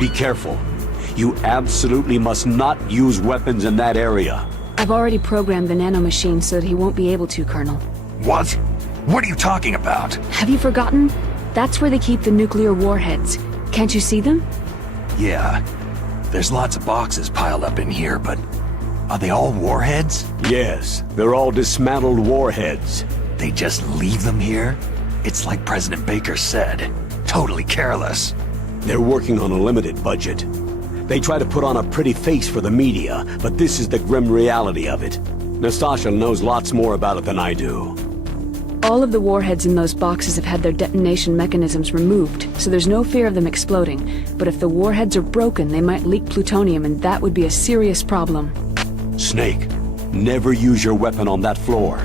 Be careful. You absolutely must not use weapons in that area. I've already programmed the nanomachine so that he won't be able to, Colonel. What? What are you talking about? Have you forgotten? That's where they keep the nuclear warheads. Can't you see them? Yeah. There's lots of boxes piled up in here, but are they all warheads? Yes, they're all dismantled warheads. They just leave them here? It's like President Baker said. Totally careless. They're working on a limited budget. They try to put on a pretty face for the media, but this is the grim reality of it. Nastasha knows lots more about it than I do. All of the warheads in those boxes have had their detonation mechanisms removed, so there's no fear of them exploding. But if the warheads are broken, they might leak plutonium, and that would be a serious problem. Snake, never use your weapon on that floor.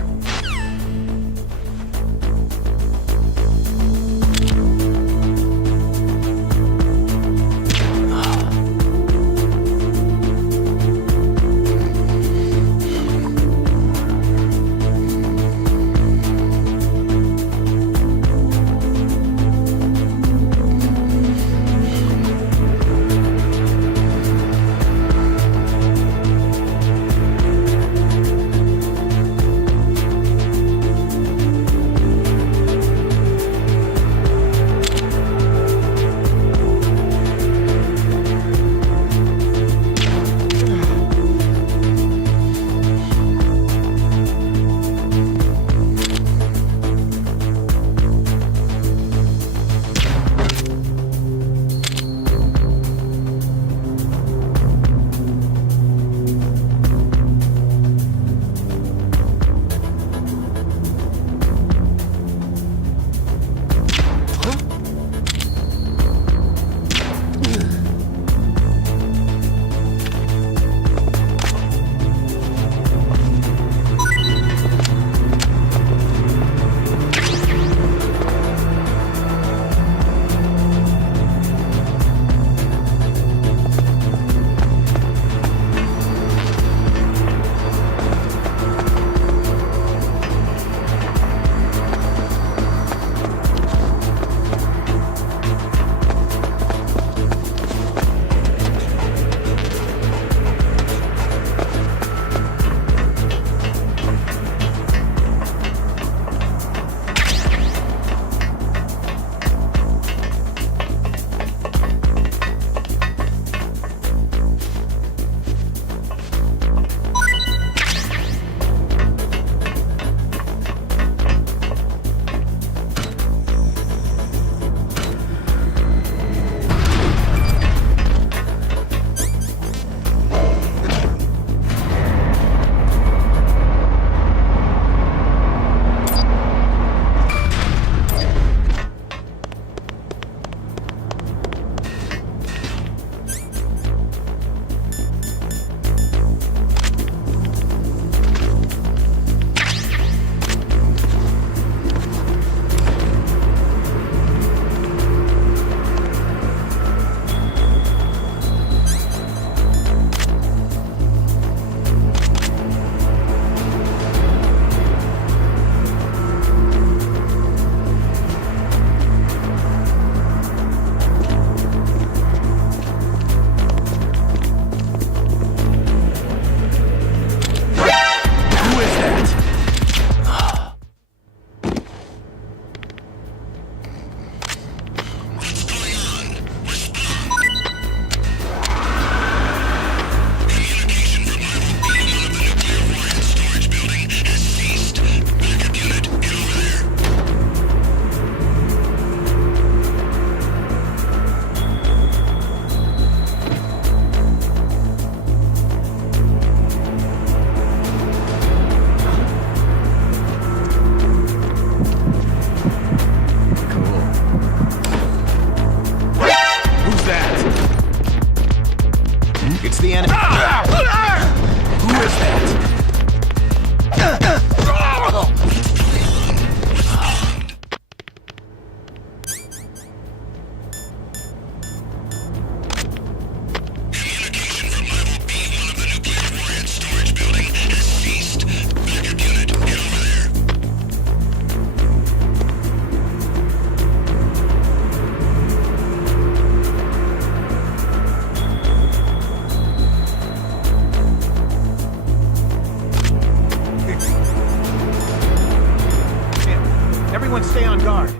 Everyone stay on guard.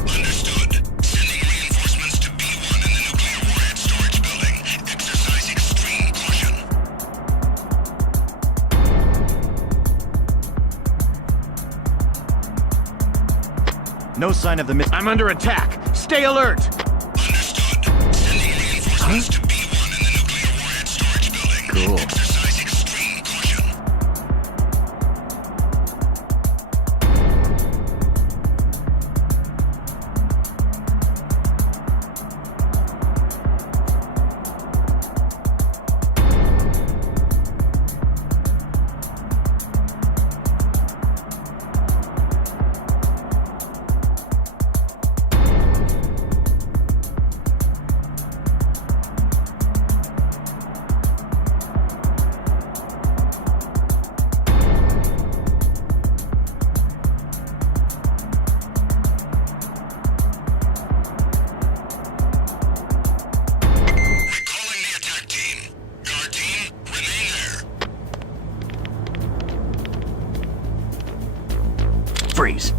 Understood. Sending reinforcements to B1 in the nuclear warhead storage building. Exercise extreme caution. No sign of the I'm under attack. Stay alert. Understood. Sending reinforcements to B1 in the nuclear warhead storage building. Cool. Exercise extreme caution. Recalling the attack team. Guard team, remain there. Freeze.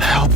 Help.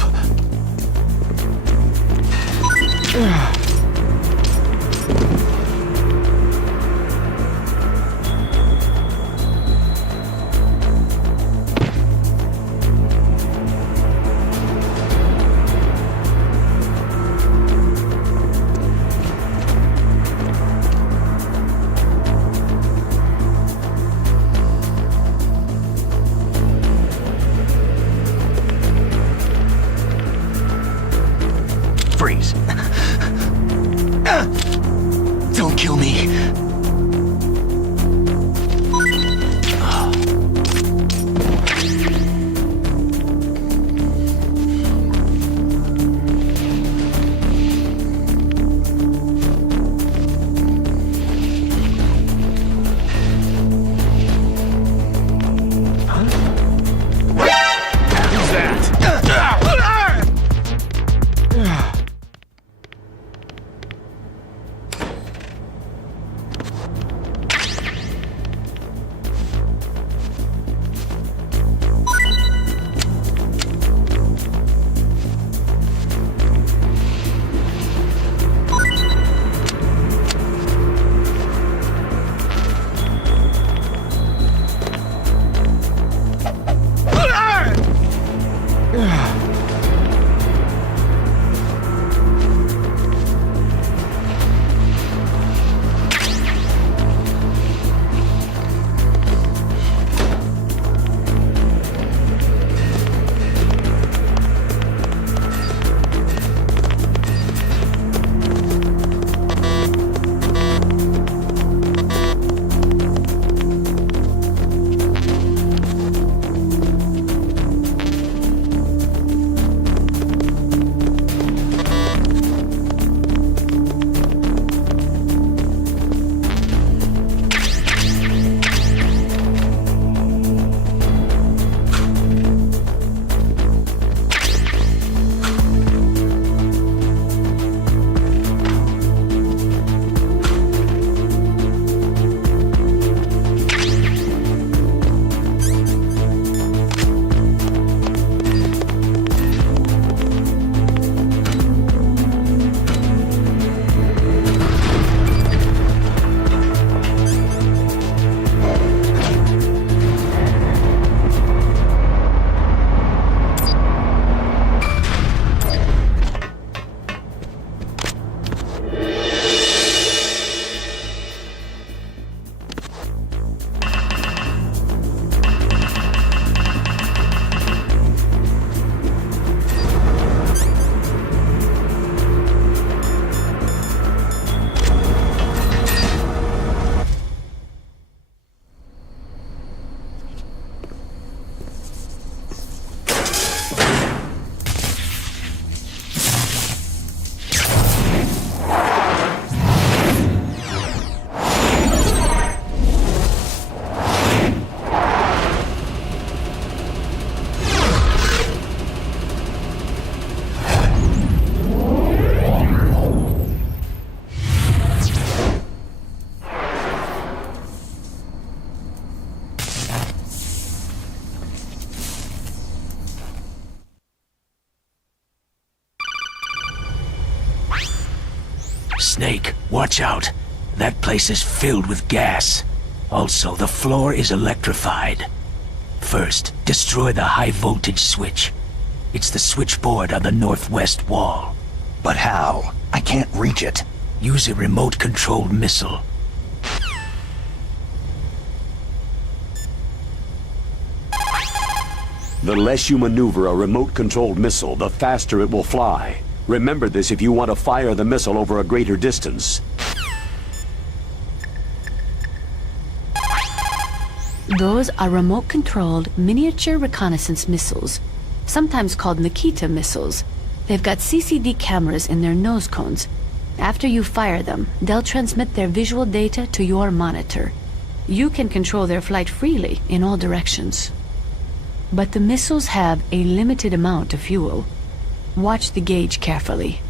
Snake, watch out. That place is filled with gas. Also, the floor is electrified. First, destroy the high-voltage switch. It's the switchboard on the northwest wall. But how? I can't reach it. Use a remote-controlled missile. The less you maneuver a remote-controlled missile, the faster it will fly. Remember this if you want to fire the missile over a greater distance. Those are remote-controlled miniature reconnaissance missiles, sometimes called Nikita missiles. They've got CCD cameras in their nose cones. After you fire them, they'll transmit their visual data to your monitor. You can control their flight freely in all directions. But the missiles have a limited amount of fuel. Watch the gauge carefully.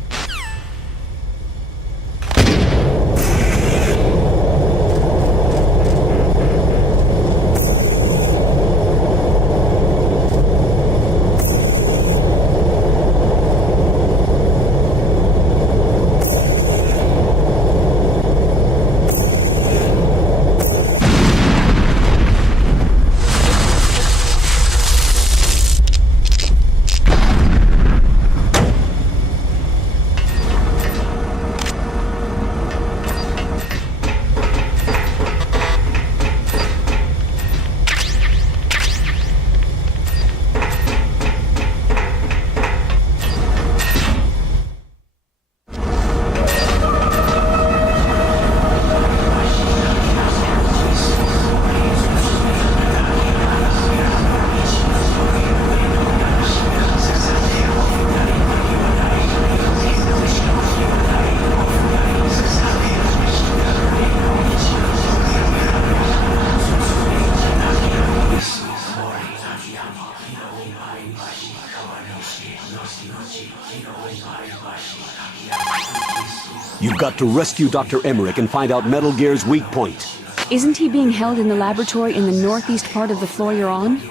You've got to rescue Dr. Emmerich and find out Metal Gear's weak point. Isn't he being held in the laboratory in the northeast part of the floor you're on?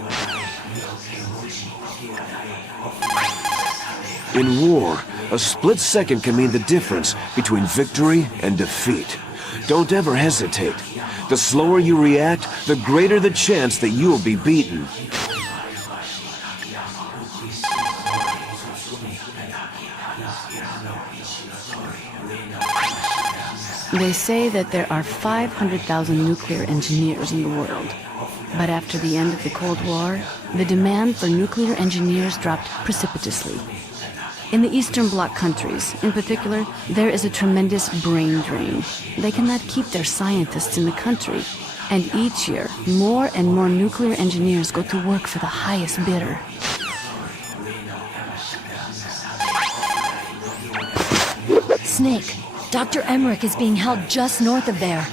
In war, a split second can mean the difference between victory and defeat. Don't ever hesitate. The slower you react, the greater the chance that you'll be beaten. They say that there are 500,000 nuclear engineers in the world. But after the end of the Cold War, the demand for nuclear engineers dropped precipitously. In the Eastern Bloc countries, in particular, there is a tremendous brain drain. They cannot keep their scientists in the country. And each year, more and more nuclear engineers go to work for the highest bidder. Snake, Dr. Emmerich is being held just north of there.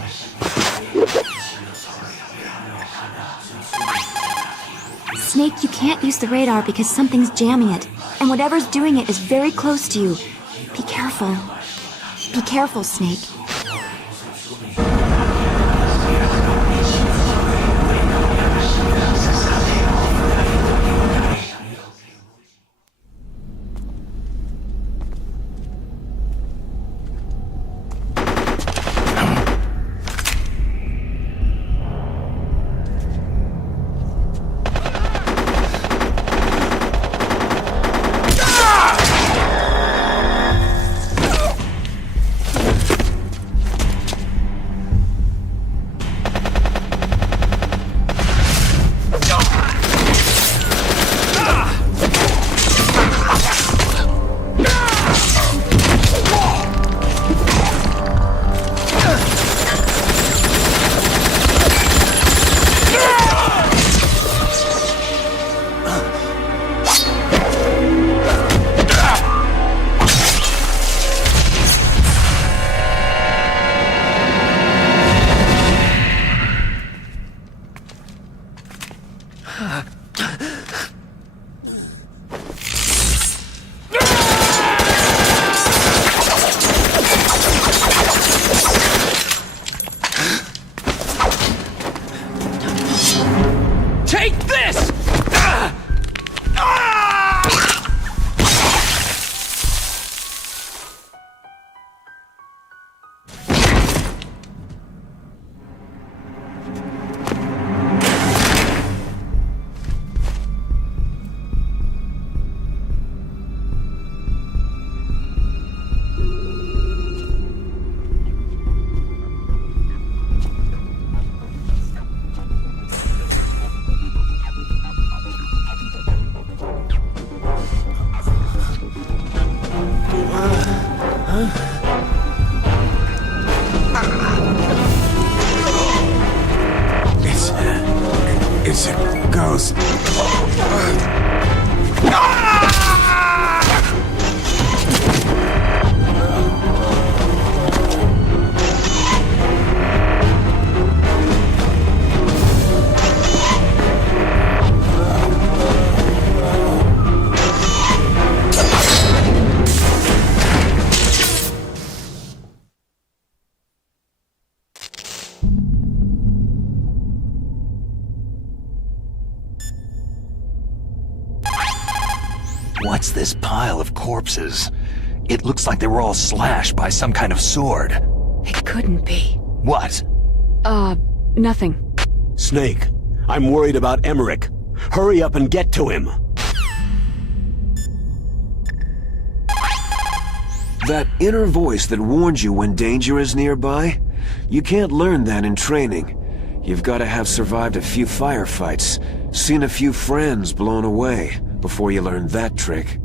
Snake, you can't use the radar because something's jamming it. And whatever's doing it is very close to you. Be careful. Be careful, Snake. It's a ghost. What's this pile of corpses? It looks like they were all slashed by some kind of sword. It couldn't be. What? Nothing. Snake, I'm worried about Emmerich. Hurry up and get to him. That inner voice that warns you when danger is nearby? You can't learn that in training. You've got to have survived a few firefights, seen a few friends blown away, before you learn that trick.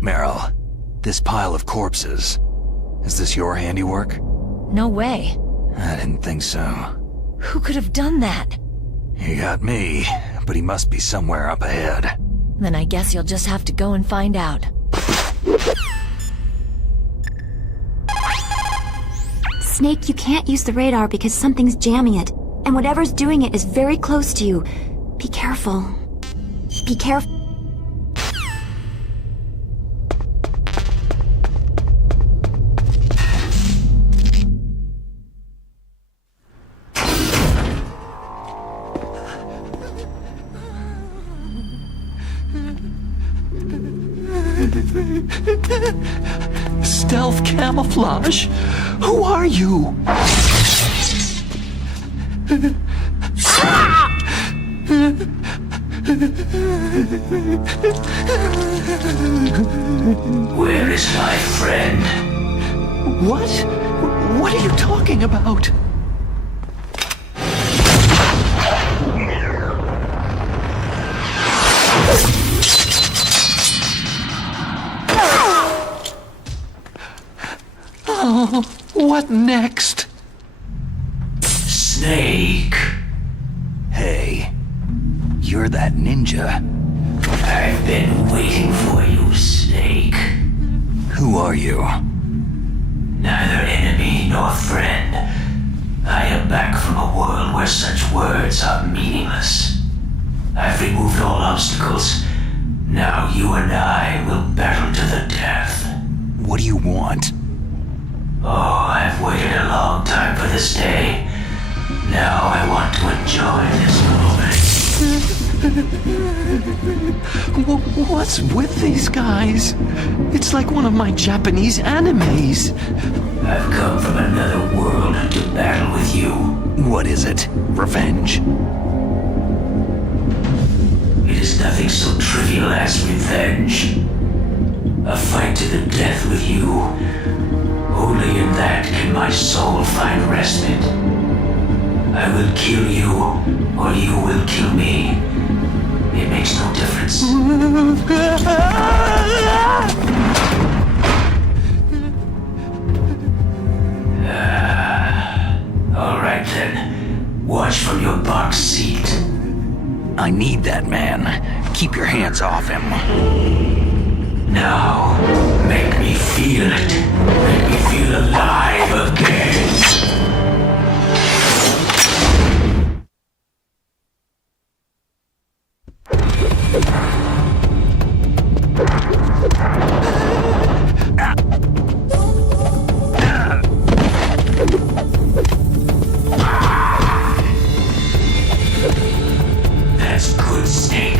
Meryl, this pile of corpses, is this your handiwork? No way. I didn't think so. Who could have done that? He got me, but he must be somewhere up ahead. Then I guess you'll just have to go and find out. Snake, you can't use the radar because something's jamming it. And whatever's doing it is very close to you. Be careful. Be careful. Stealth camouflage? Who are you? Where is my friend? What? What are you talking about? Oh, what next? Snake. Hey, you're that ninja. I've been waiting for you, Snake. Who are you? Neither enemy nor friend. I am back from a world where such words are meaningless. I've removed all obstacles. Now you and I will battle to the death. What do you want? Oh, I've waited a long time for this day. Now I want to enjoy this moment. What's with these guys? It's like one of my Japanese animes. I've come from another world to battle with you. What is it? Revenge? It is nothing so trivial as revenge. A fight to the death with you. Only in that can my soul find respite. I will kill you, or you will kill me. It makes no difference. All right then. Watch from your box seat. I need that man. Keep your hands off him. Now, make me feel it. Make me feel alive again. That's good, Snake.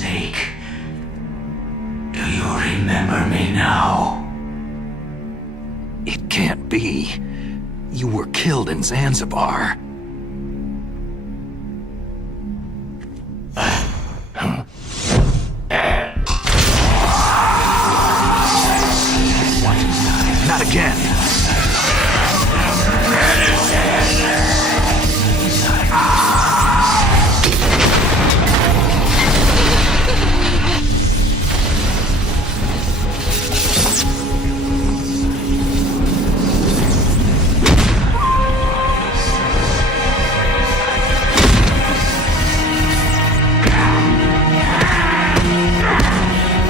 Snake. Do you remember me now? It can't be. You were killed in Zanzibar. Not again.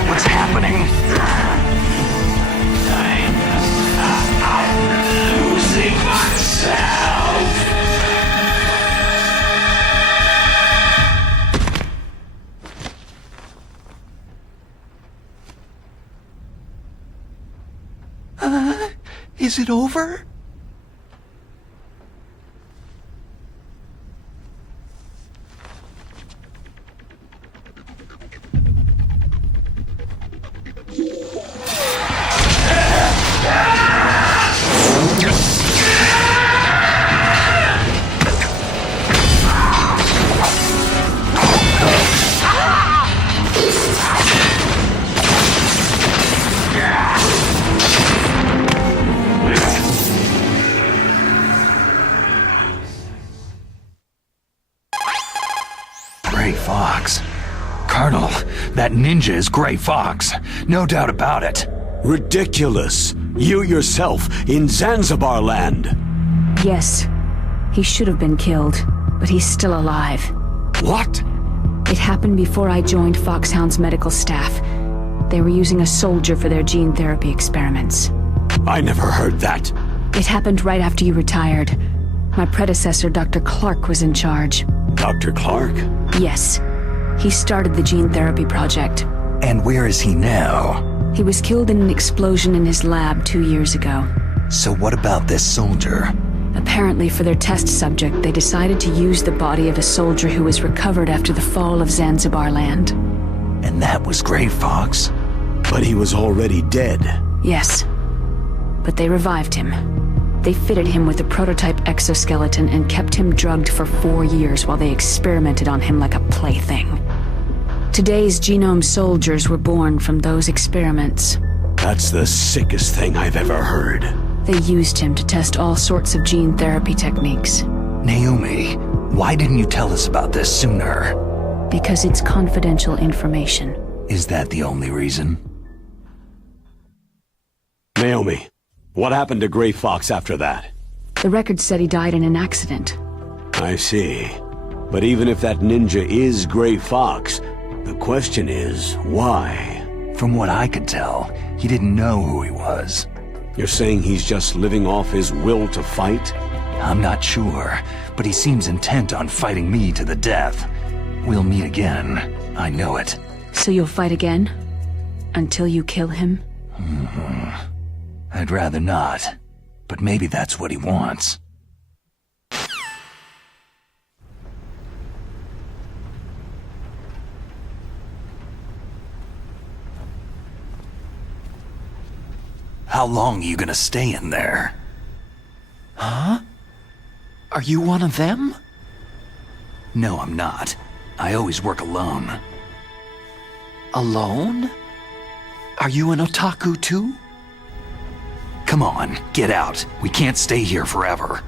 What's happening? Losing myself. Is it over? Gray Fox. Colonel, that ninja is Gray Fox. No doubt about it. Ridiculous. You yourself in Zanzibar land. Yes. He should have been killed, but he's still alive. What? It happened before I joined Foxhound's medical staff. They were using a soldier for their gene therapy experiments. I never heard that. It happened right after you retired. My predecessor, Dr. Clark, was in charge. Dr. Clark? Yes. He started the gene therapy project. And where is he now? He was killed in an explosion in his lab 2 years ago. So what about this soldier? Apparently, for their test subject, they decided to use the body of a soldier who was recovered after the fall of Zanzibar land. And that was Gray Fox? But he was already dead. Yes. But they revived him. They fitted him with a prototype exoskeleton and kept him drugged for 4 years while they experimented on him like a plaything. Today's genome soldiers were born from those experiments. That's the sickest thing I've ever heard. They used him to test all sorts of gene therapy techniques. Naomi, why didn't you tell us about this sooner? Because it's confidential information. Is that the only reason? Naomi, what happened to Gray Fox after that? The record said he died in an accident. I see. But even if that ninja is Gray Fox, the question is, why? From what I could tell, he didn't know who he was. You're saying he's just living off his will to fight? I'm not sure, but he seems intent on fighting me to the death. We'll meet again. I know it. So you'll fight again? Until you kill him? I'd rather not, but maybe that's what he wants. How long are you gonna stay in there? Huh? Are you one of them? No, I'm not. I always work alone. Alone? Are you an otaku too? Come on, get out. We can't stay here forever.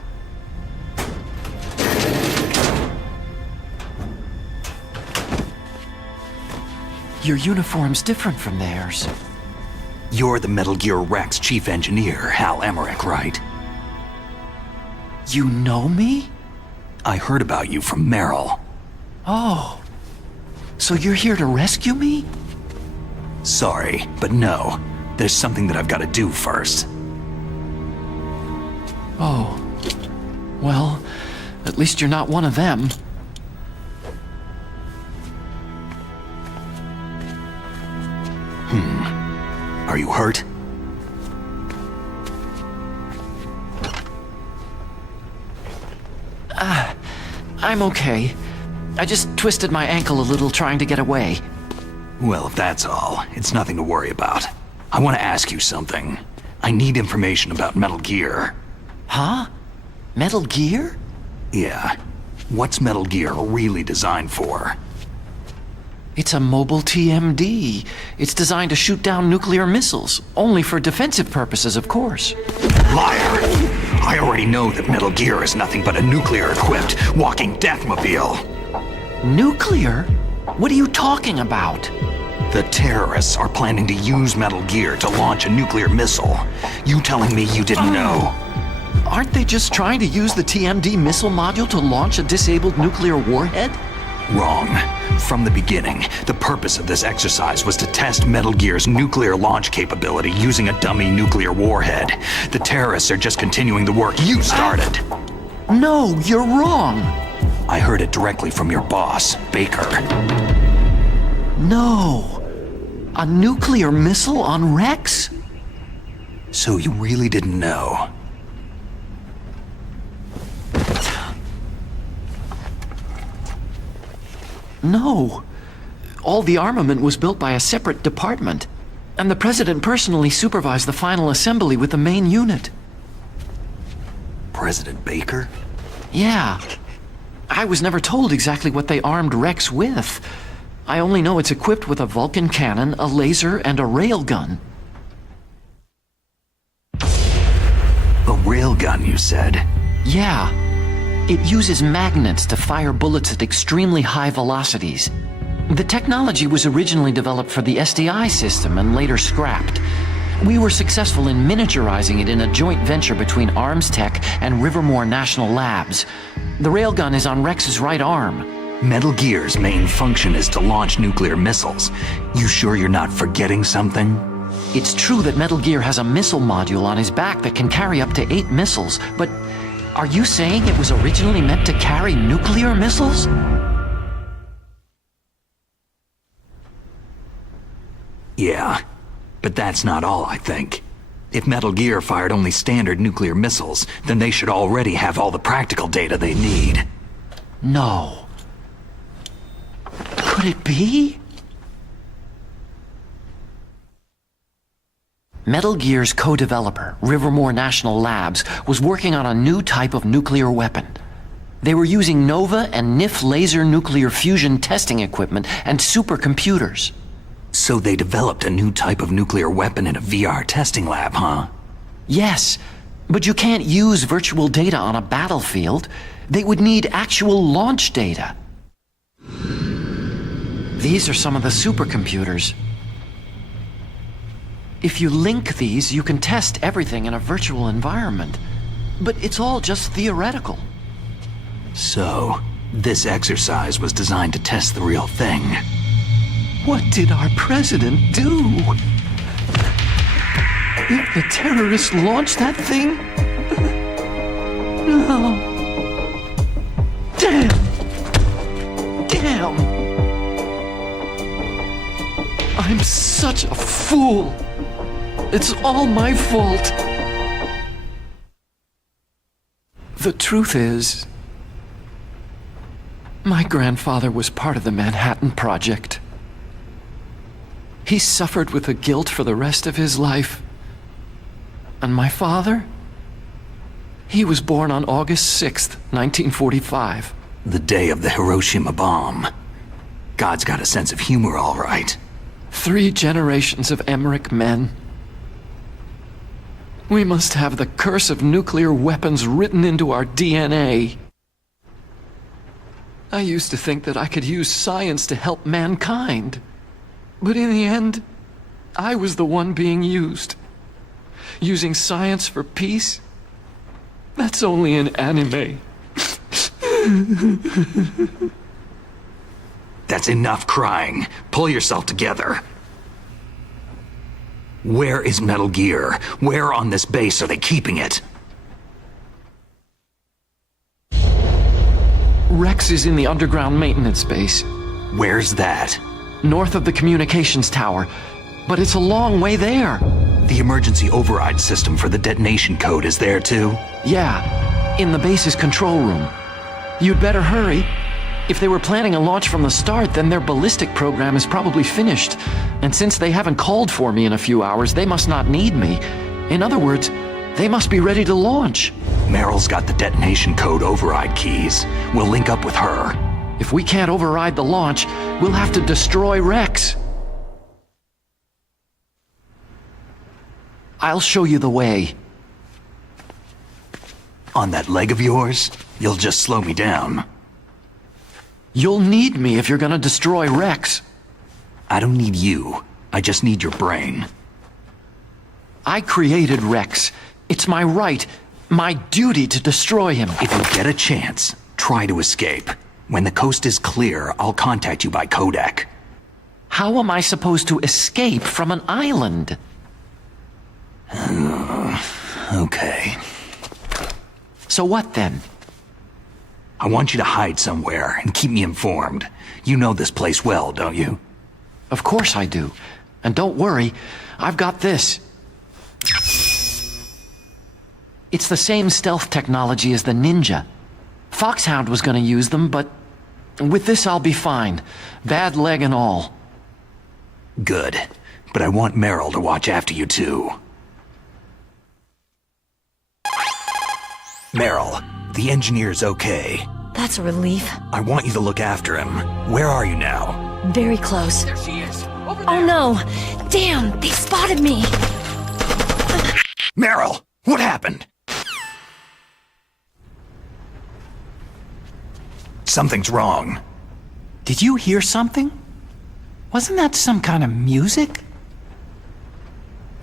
Your uniform's different from theirs. You're the Metal Gear Rex chief engineer, Hal Emmerich, right? You know me? I heard about you from Meryl. Oh. So you're here to rescue me? Sorry, but no. There's something that I've got to do first. Oh. Well, at least you're not one of them. Are you hurt? I'm okay. I just twisted my ankle a little trying to get away. Well, if that's all, it's nothing to worry about. I want to ask you something. I need information about Metal Gear. Huh? Metal Gear? Yeah. What's Metal Gear really designed for? It's a mobile TMD. It's designed to shoot down nuclear missiles, only for defensive purposes, of course. Liar! I already know that Metal Gear is nothing but a nuclear-equipped walking deathmobile. Nuclear? What are you talking about? The terrorists are planning to use Metal Gear to launch a nuclear missile. You telling me you didn't know? Aren't they just trying to use the TMD missile module to launch a disabled nuclear warhead? Wrong. From the beginning, the purpose of this exercise was to test Metal Gear's nuclear launch capability using a dummy nuclear warhead. The terrorists are just continuing the work you started. No, you're wrong. I heard it directly from your boss, Baker. No. A nuclear missile on Rex? So you really didn't know? No. All the armament was built by a separate department, and the President personally supervised the final assembly with the main unit. President Baker? Yeah. I was never told exactly what they armed Rex with. I only know it's equipped with a Vulcan cannon, a laser, and a railgun. A railgun, you said? Yeah. It uses magnets to fire bullets at extremely high velocities. The technology was originally developed for the SDI system and later scrapped. We were successful in miniaturizing it in a joint venture between Arms Tech and Rivermore National Labs. The railgun is on Rex's right arm. Metal Gear's main function is to launch nuclear missiles. You sure you're not forgetting something? It's true that Metal Gear has a missile module on his back that can carry up to 8 missiles, but are you saying it was originally meant to carry nuclear missiles? Yeah, but that's not all, I think. If Metal Gear fired only standard nuclear missiles, then they should already have all the practical data they need. No. Could it be? Metal Gear's co-developer, Rivermore National Labs, was working on a new type of nuclear weapon. They were using NOVA and NIF laser nuclear fusion testing equipment and supercomputers. So they developed a new type of nuclear weapon in a VR testing lab, huh? Yes, but you can't use virtual data on a battlefield. They would need actual launch data. These are some of the supercomputers. If you link these, you can test everything in a virtual environment. But it's all just theoretical. So, this exercise was designed to test the real thing. What did our president do? If the terrorists launched that thing? No. Damn! Damn! I'm such a fool! It's all my fault! The truth is, my grandfather was part of the Manhattan Project. He suffered with the guilt for the rest of his life. And my father? He was born on August 6th, 1945. The day of the Hiroshima bomb. God's got a sense of humor, all right. 3 generations of Emmerich men. We must have the curse of nuclear weapons written into our DNA. I used to think that I could use science to help mankind. But in the end, I was the one being used. Using science for peace? That's only in anime. That's enough crying. Pull yourself together. Where is Metal Gear? Where on this base are they keeping it? Rex is in the underground maintenance base. Where's that? North of the communications tower. But it's a long way there. The emergency override system for the detonation code is there too? Yeah, in the base's control room. You'd better hurry. If they were planning a launch from the start, then their ballistic program is probably finished. And since they haven't called for me in a few hours, they must not need me. In other words, they must be ready to launch. Meryl's got the detonation code override keys. We'll link up with her. If we can't override the launch, we'll have to destroy Rex. I'll show you the way. On that leg of yours, you'll just slow me down. You'll need me if you're gonna destroy Rex. I don't need you. I just need your brain. I created Rex. It's my right, my duty to destroy him. If you get a chance, try to escape. When the coast is clear, I'll contact you by codec. How am I supposed to escape from an island? Okay. So what then? I want you to hide somewhere and keep me informed. You know this place well, don't you? Of course I do. And don't worry, I've got this. It's the same stealth technology as the Ninja. Foxhound was gonna use them, but with this I'll be fine. Bad leg and all. Good. But I want Meryl to watch after you too. Meryl, the engineer's okay. That's a relief. I want you to look after him. Where are you now? Very close. There she is. Oh no! Damn, they spotted me! Meryl, what happened? Something's wrong. Did you hear something? Wasn't that some kind of music?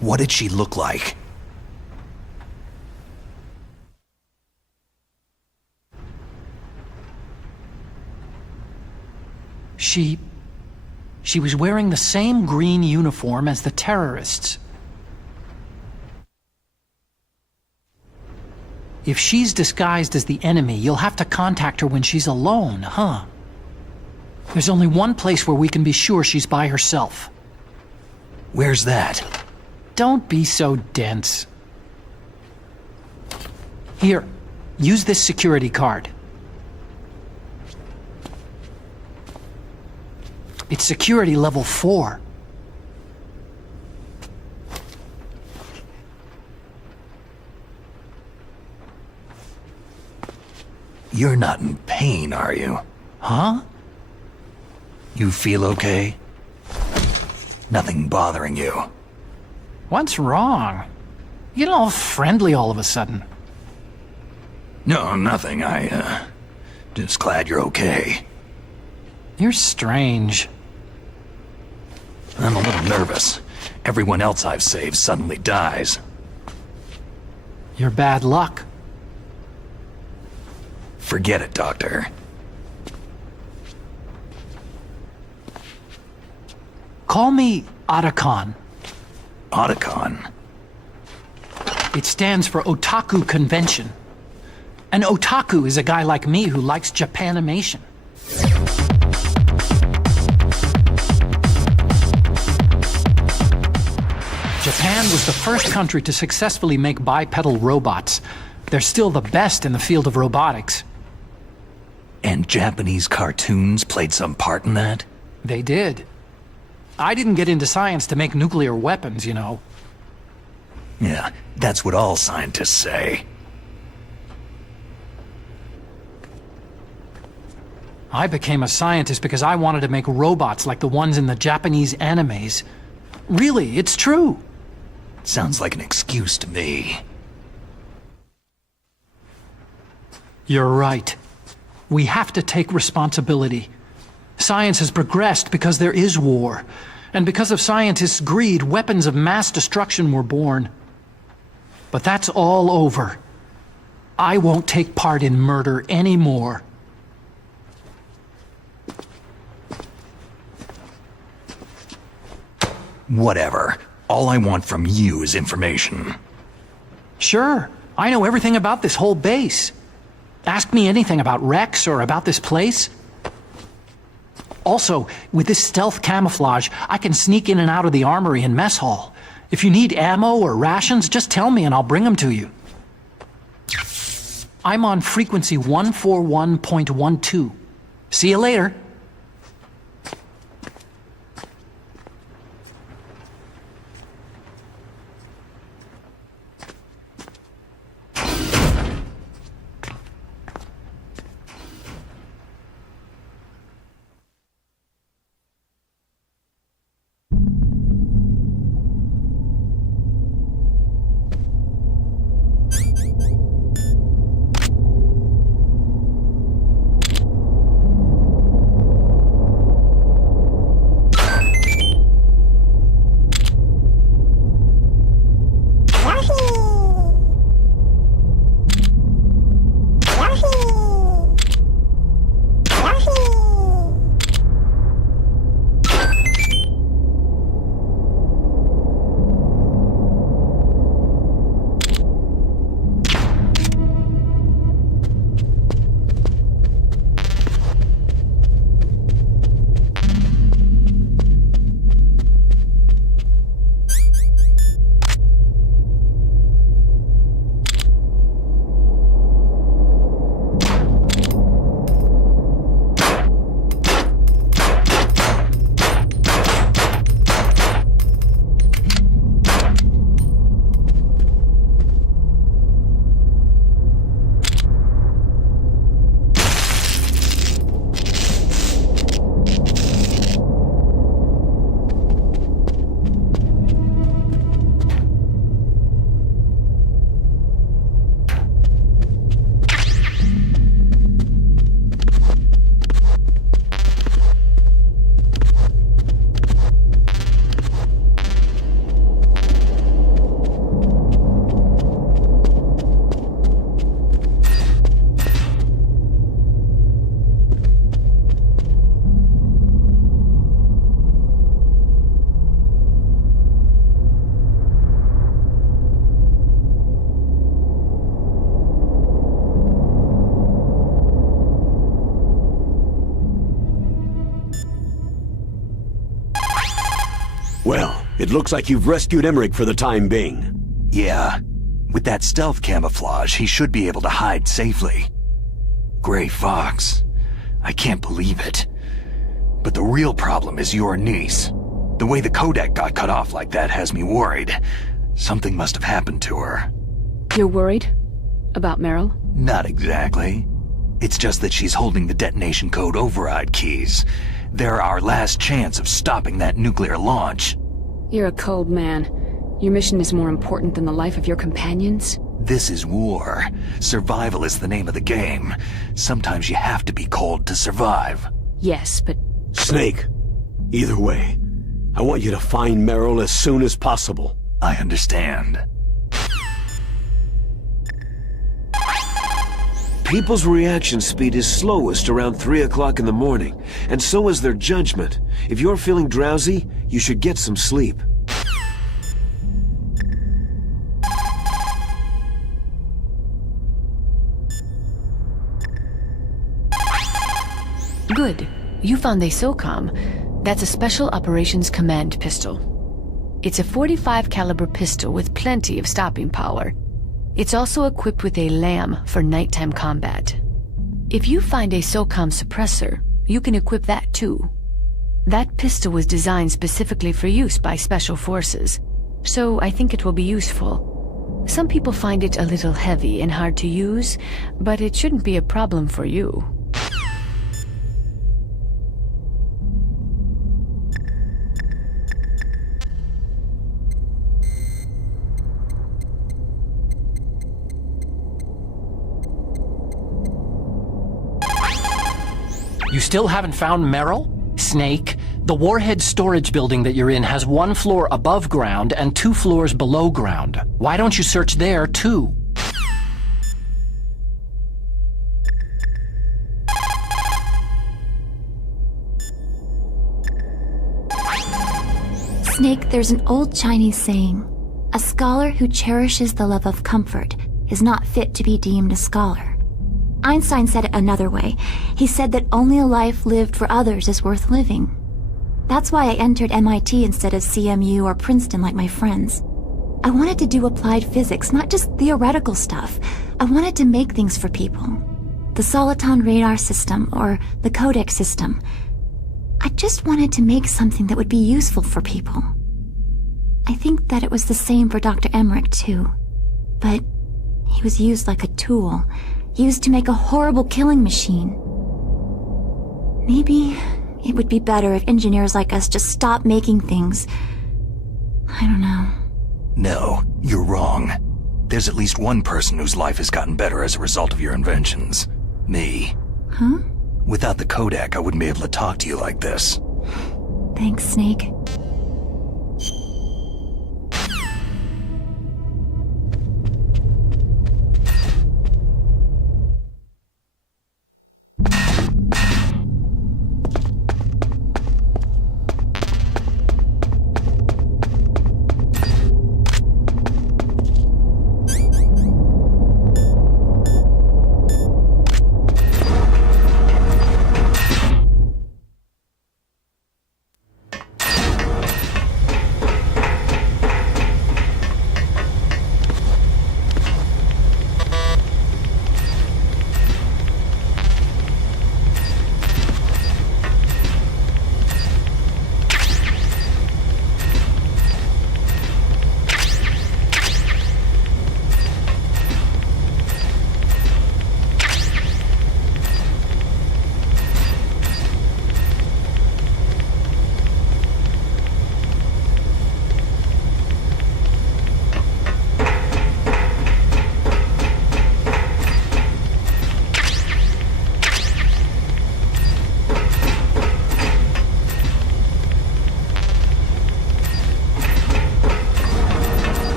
What did she look like? She was wearing the same green uniform as the terrorists. If she's disguised as the enemy, you'll have to contact her when she's alone, huh? There's only one place where we can be sure she's by herself. Where's that? Don't be so dense. Here, use this security card. It's security level 4. You're not in pain, are you? Huh? You feel okay? Nothing bothering you? What's wrong? You get all friendly all of a sudden. No, nothing. Just glad you're okay. You're strange. I'm a little nervous. Everyone else I've saved suddenly dies. You're bad luck. Forget it, Doctor. Call me Otacon. Otacon? It stands for Otaku Convention. An otaku is a guy like me who likes Japanimation. Japan was the first country to successfully make bipedal robots. They're still the best in the field of robotics. And Japanese cartoons played some part in that? They did. I didn't get into science to make nuclear weapons, you know. Yeah, that's what all scientists say. I became a scientist because I wanted to make robots like the ones in the Japanese animes. Really, it's true. Sounds like an excuse to me. You're right. We have to take responsibility. Science has progressed because there is war. And because of scientists' greed, weapons of mass destruction were born. But that's all over. I won't take part in murder anymore. Whatever. All I want from you is information. Sure. I know everything about this whole base. Ask me anything about Rex or about this place. Also, with this stealth camouflage, I can sneak in and out of the armory and mess hall. If you need ammo or rations, just tell me and I'll bring them to you. I'm on frequency 141.12. See you later. Well, it looks like you've rescued Emmerich for the time being. Yeah. With that stealth camouflage, he should be able to hide safely. Gray Fox. I can't believe it. But the real problem is your niece. The way the codec got cut off like that has me worried. Something must have happened to her. You're worried? About Meryl? Not exactly. It's just that she's holding the detonation code override keys. They're our last chance of stopping that nuclear launch. You're a cold man. Your mission is more important than the life of your companions? This is war. Survival is the name of the game. Sometimes you have to be cold to survive. Yes, but... Snake, either way, I want you to find Meryl as soon as possible. I understand. People's reaction speed is slowest around 3 o'clock in the morning, and so is their judgment. If you're feeling drowsy, you should get some sleep. Good. You found a SOCOM. That's a Special Operations Command pistol. It's a .45 caliber pistol with plenty of stopping power. It's also equipped with a LAM for nighttime combat. If you find a SOCOM suppressor, you can equip that too. That pistol was designed specifically for use by Special Forces, so I think it will be useful. Some people find it a little heavy and hard to use, but it shouldn't be a problem for you. You still haven't found Meryl? Snake, the warhead storage building that you're in has 1 floor above ground and 2 floors below ground. Why don't you search there, too? Snake, there's an old Chinese saying, "A scholar who cherishes the love of comfort is not fit to be deemed a scholar." Einstein said it another way. He said that only a life lived for others is worth living. That's why I entered MIT instead of CMU or Princeton like my friends. I wanted to do applied physics, not just theoretical stuff. I wanted to make things for people. The Soliton radar system, or the codec system. I just wanted to make something that would be useful for people. I think that it was the same for Dr. Emmerich, too. But he was used like a tool, used to make a horrible killing machine. Maybe it would be better if engineers like us just stopped making things. I don't know. No, you're wrong. There's at least one person whose life has gotten better as a result of your inventions. Me. Huh? Without the codec, I wouldn't be able to talk to you like this. Thanks, Snake.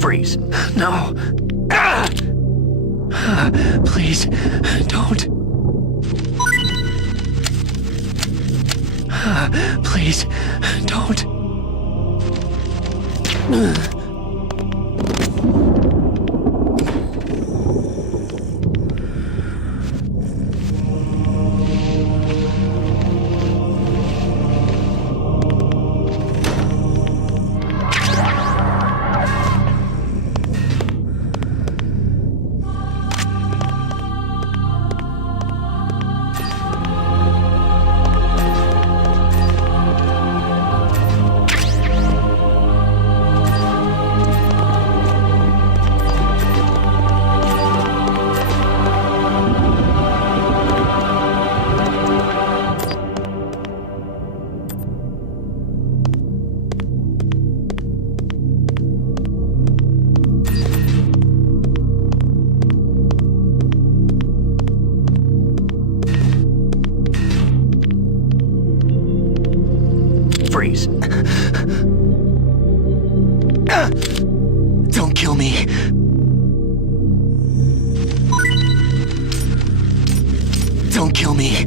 Freeze. No. Ah! Please, don't. Please, don't. Freeze. Don't kill me. Don't kill me.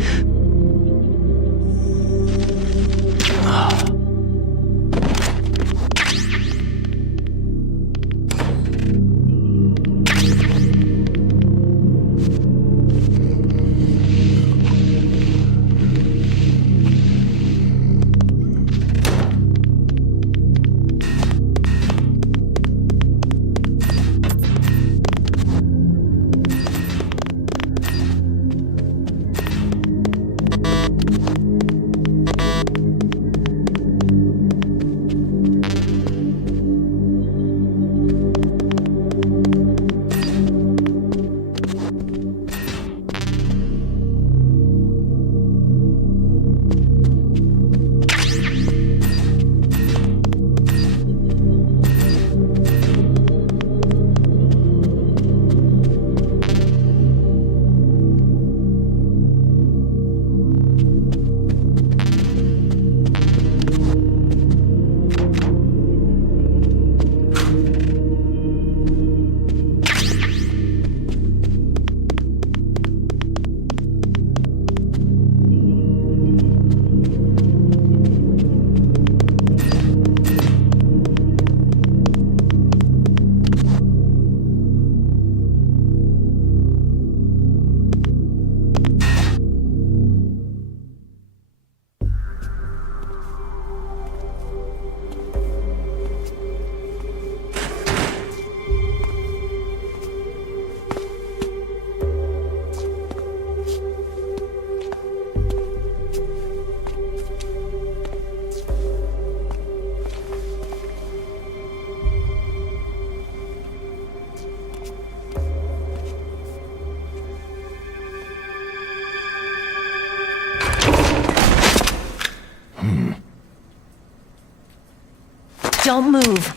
Don't move.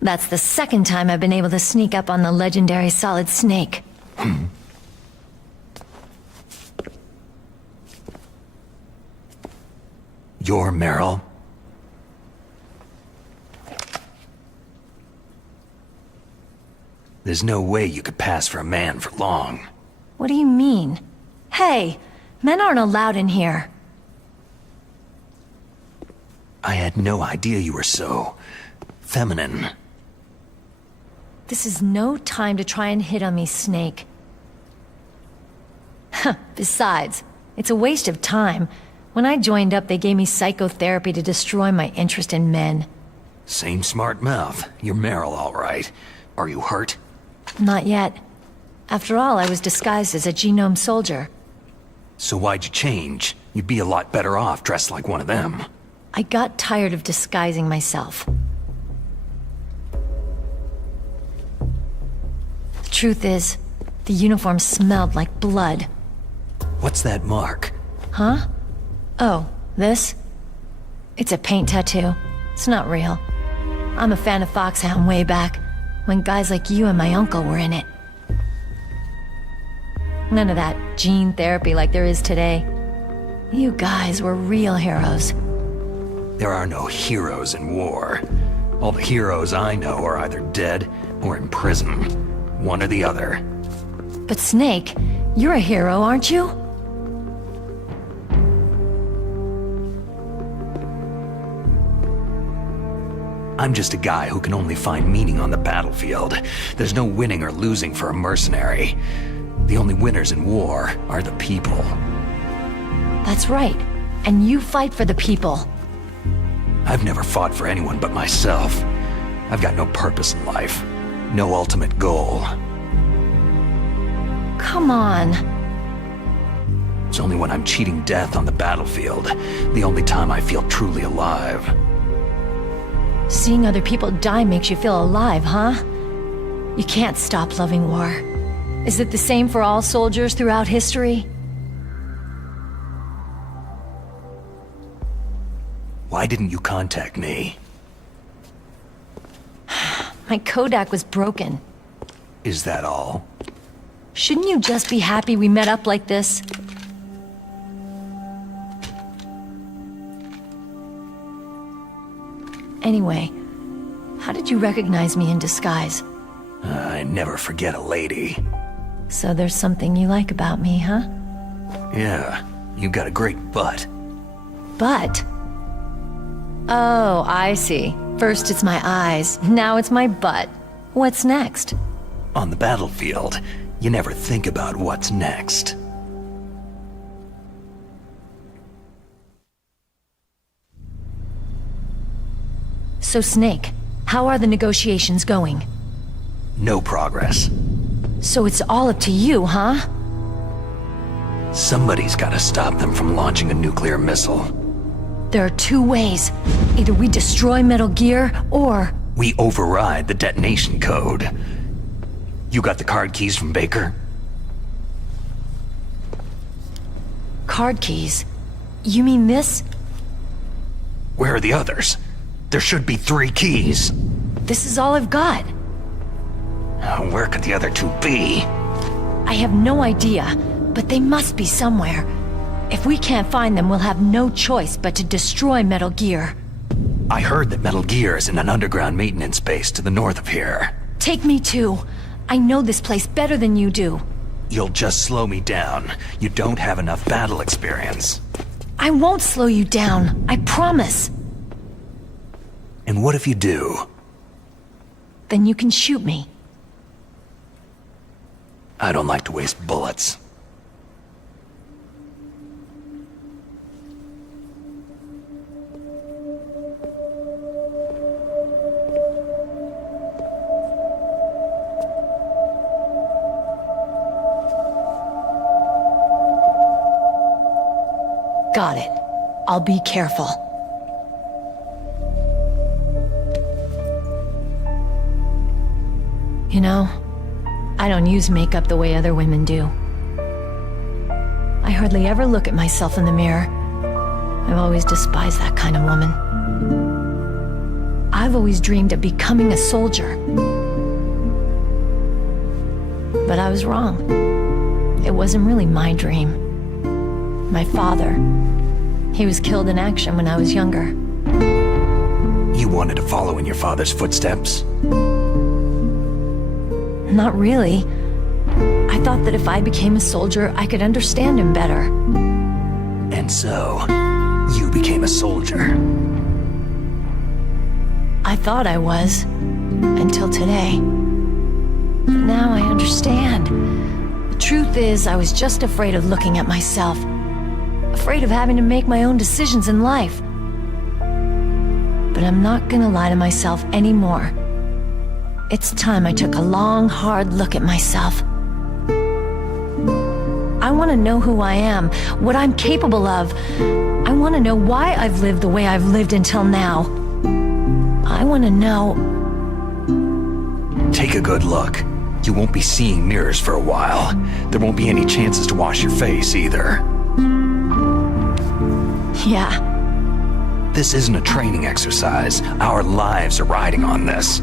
That's the second time I've been able to sneak up on the legendary Solid Snake. You're Meryl? There's no way you could pass for a man for long. What do you mean? Hey, men aren't allowed in here. I had no idea you were so... feminine. This is no time to try and hit on me, Snake. Besides, it's a waste of time. When I joined up, they gave me psychotherapy to destroy my interest in men. Same smart mouth. You're Meryl, all right. Are you hurt? Not yet. After all, I was disguised as a genome soldier. So why'd you change? You'd be a lot better off dressed like one of them. I got tired of disguising myself. The truth is, the uniform smelled like blood. What's that mark? Huh? Oh, this? It's a paint tattoo. It's not real. I'm a fan of Foxhound way back, when guys like you and my uncle were in it. None of that gene therapy like there is today. You guys were real heroes. There are no heroes in war. All the heroes I know are either dead or in prison. One or the other. But Snake, you're a hero, aren't you? I'm just a guy who can only find meaning on the battlefield. There's no winning or losing for a mercenary. The only winners in war are the people. That's right. And you fight for the people. I've never fought for anyone but myself. I've got no purpose in life. No ultimate goal. Come on. It's only when I'm cheating death on the battlefield, the only time I feel truly alive. Seeing other people die makes you feel alive, huh? You can't stop loving war. Is it the same for all soldiers throughout history? Why didn't you contact me? My Kodak was broken. Is that all? Shouldn't you just be happy we met up like this? Anyway, how did you recognize me in disguise? I never forget a lady. So there's something you like about me, huh? Yeah, you got a great butt. Butt? Oh, I see. First it's my eyes, now it's my butt. What's next? On the battlefield, you never think about what's next. So Snake, how are the negotiations going? No progress. So it's all up to you, huh? Somebody's gotta stop them from launching a nuclear missile. There are two ways. Either we destroy Metal Gear, or... We override the detonation code. You got the card keys from Baker? Card keys? You mean this? Where are the others? There should be 3 keys. This is all I've got. Where could the other 2 be? I have no idea, but they must be somewhere. If we can't find them, we'll have no choice but to destroy Metal Gear. I heard that Metal Gear is in an underground maintenance base to the north of here. Take me too. I know this place better than you do. You'll just slow me down. You don't have enough battle experience. I won't slow you down, I promise. And what if you do? Then you can shoot me. I don't like to waste bullets. Got it. I'll be careful. You know, I don't use makeup the way other women do. I hardly ever look at myself in the mirror. I've always despised that kind of woman. I've always dreamed of becoming a soldier. But I was wrong. It wasn't really my dream. My father, he was killed in action when I was younger. You wanted to follow in your father's footsteps? Not really. I thought that if I became a soldier, I could understand him better. And so, you became a soldier. I thought I was, until today. But now I understand. The truth is, I was just afraid of looking at myself. Afraid of having to make my own decisions in life. But I'm not gonna lie to myself anymore. It's time I took a long, hard look at myself. I want to know who I am, what I'm capable of. I want to know why I've lived the way I've lived until now. I want to know... Take a good look. You won't be seeing mirrors for a while. There won't be any chances to wash your face either. Yeah. This isn't a training exercise. Our lives are riding on this.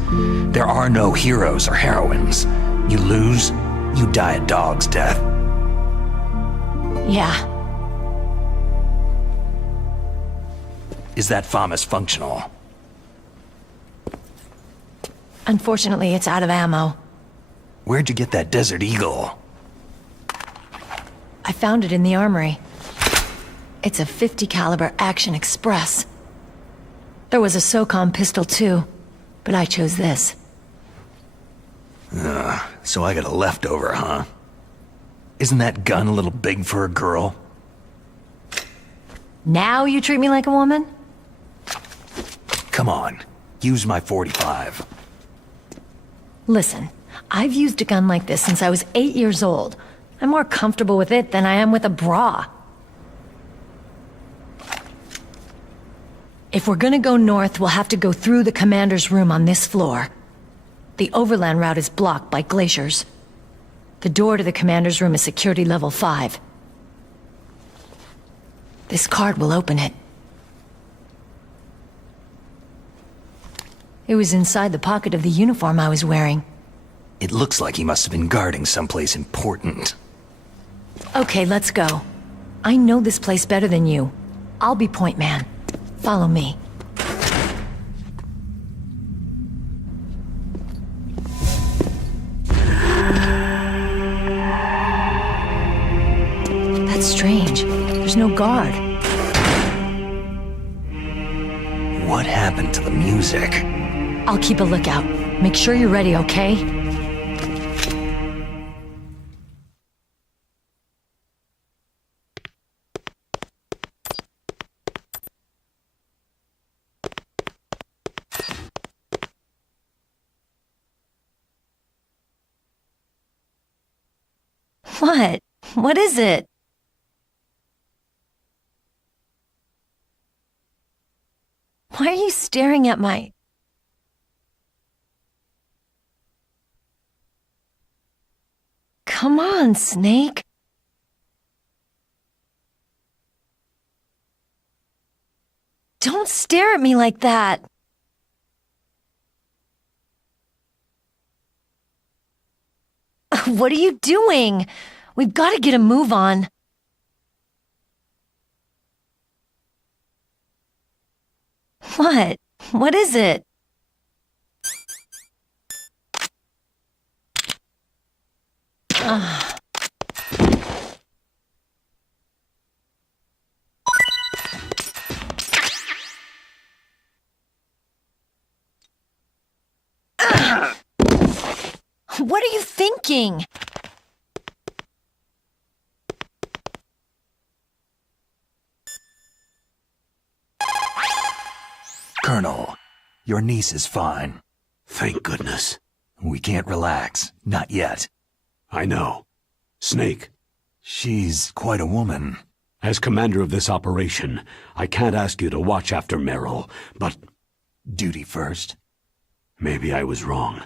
There are no heroes or heroines. You lose, you die a dog's death. Yeah. Is that FAMAS functional? Unfortunately, it's out of ammo. Where'd you get that Desert Eagle? I found it in the armory. It's a .50 caliber Action Express. There was a SOCOM pistol too, but I chose this. So I got a leftover, huh? Isn't that gun a little big for a girl? Now you treat me like a woman? Come on, use my .45. Listen, I've used a gun like this since I was 8 years old. I'm more comfortable with it than I am with a bra. If we're gonna go north, we'll have to go through the commander's room on this floor. The overland route is blocked by glaciers. The door to the commander's room is security level 5. This card will open it. It was inside the pocket of the uniform I was wearing. It looks like he must have been guarding someplace important. Okay, let's go. I know this place better than you. I'll be point man. Follow me. That's strange. There's no guard. What happened to the music? I'll keep a lookout. Make sure you're ready, okay? What? What is it? Why are you staring at my... Come on, Snake. Don't stare at me like that. What are you doing? We've got to get a move on. What? What is it? What are you thinking? Colonel, your niece is fine. Thank goodness. We can't relax. Not yet. I know. Snake. She's quite a woman. As commander of this operation, I can't ask you to watch after Meryl, but... Duty first. Maybe I was wrong.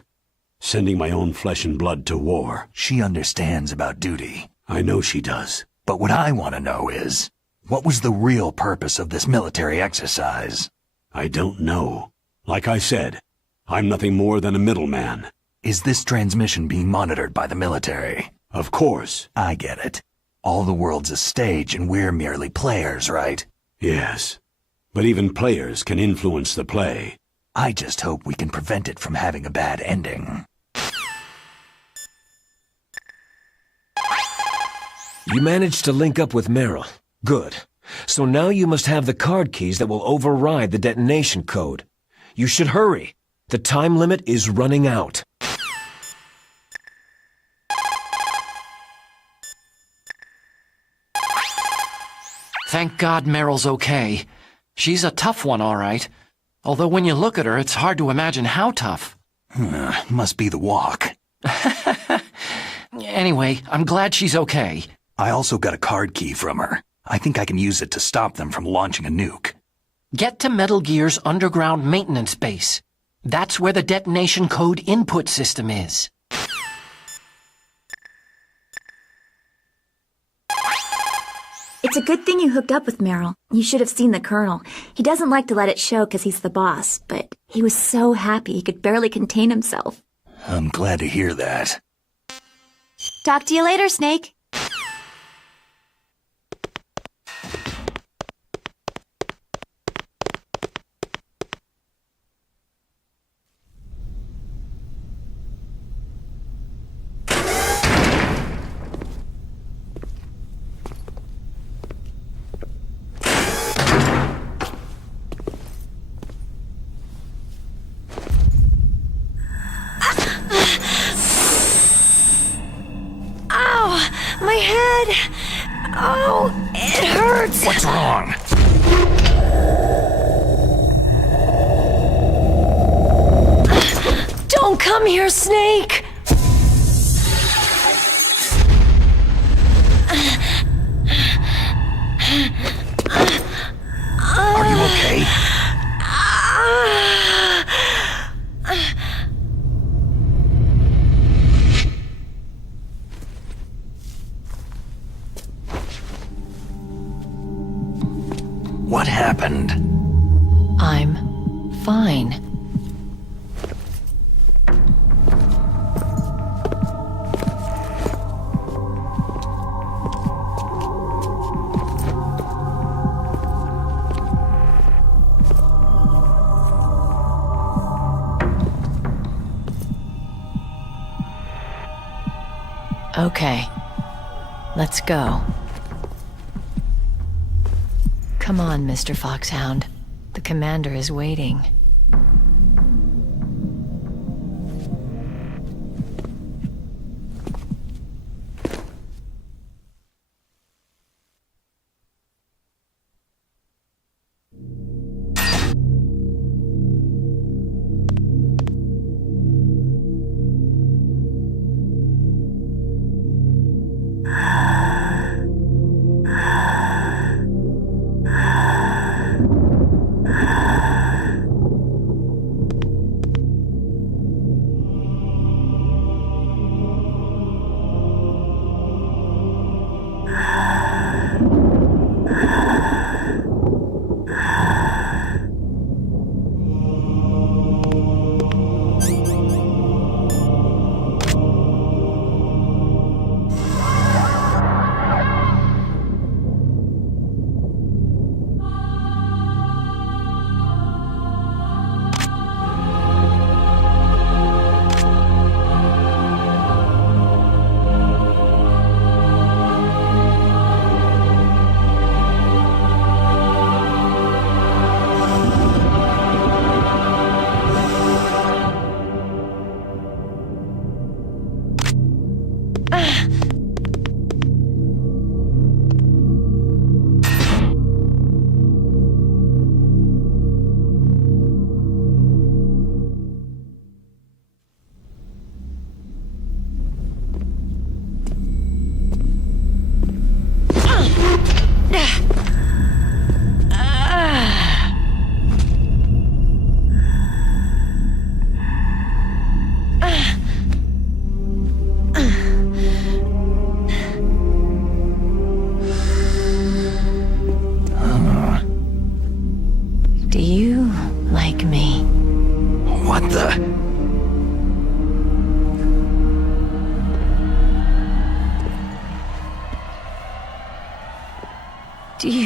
Sending my own flesh and blood to war. She understands about duty. I know she does. But what I want to know is, what was the real purpose of this military exercise? I don't know. Like I said, I'm nothing more than a middleman. Is this transmission being monitored by the military? Of course. I get it. All the world's a stage and we're merely players, right? Yes. But even players can influence the play. I just hope we can prevent it from having a bad ending. You managed to link up with Meryl. Good. So now you must have the card keys that will override the detonation code. You should hurry. The time limit is running out. Thank God Meryl's okay. She's a tough one, all right. Although when you look at her, it's hard to imagine how tough. Must be the walk. Anyway, I'm glad she's okay. I also got a card key from her. I think I can use it to stop them from launching a nuke. Get to Metal Gear's underground maintenance base. That's where the detonation code input system is. It's a good thing you hooked up with Meryl. You should have seen the Colonel. He doesn't like to let it show because he's the boss, but he was so happy he could barely contain himself. I'm glad to hear that. Talk to you later, Snake. My head! Oh, it hurts! What's wrong? Don't come here, Snake! Are you okay? What happened? I'm fine. Okay, let's go. Come on, Mr. Foxhound. The commander is waiting.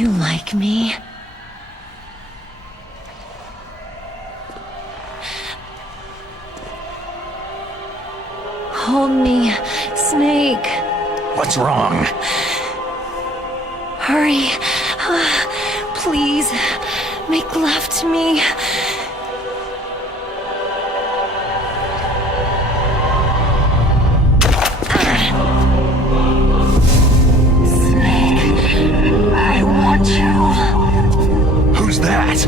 you like me? Hold me, Snake. What's wrong? Hurry. Please, make love to me. Snake, I want you. Who's that?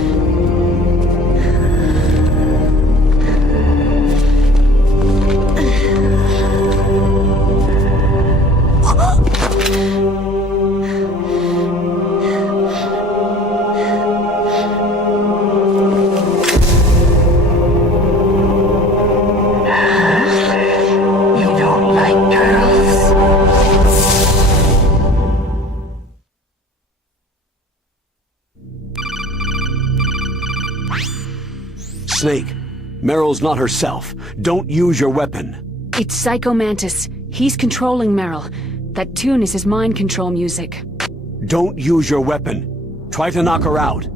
Snake, Meryl's not herself. Don't use your weapon. It's Psycho Mantis. He's controlling Meryl. That tune is his mind control music. Don't use your weapon. Try to knock her out.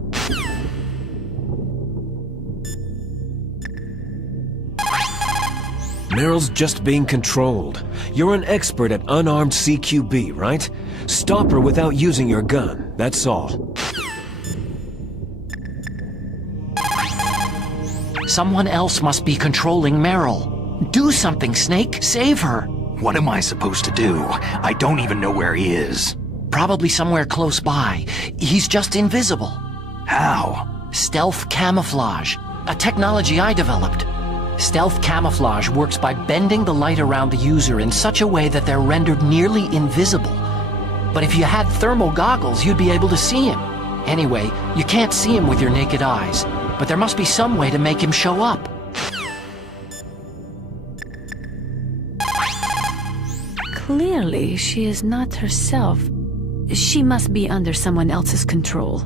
Meryl's just being controlled. You're an expert at unarmed CQB, right? Stop her without using your gun, that's all. Someone else must be controlling Meryl. Do something, Snake. Save her. What am I supposed to do? I don't even know where he is. Probably somewhere close by. He's just invisible. How? Stealth camouflage. A technology I developed. Stealth camouflage works by bending the light around the user in such a way that they're rendered nearly invisible. But if you had thermal goggles, you'd be able to see him. Anyway, you can't see him with your naked eyes. But there must be some way to make him show up. Clearly, she is not herself. She must be under someone else's control.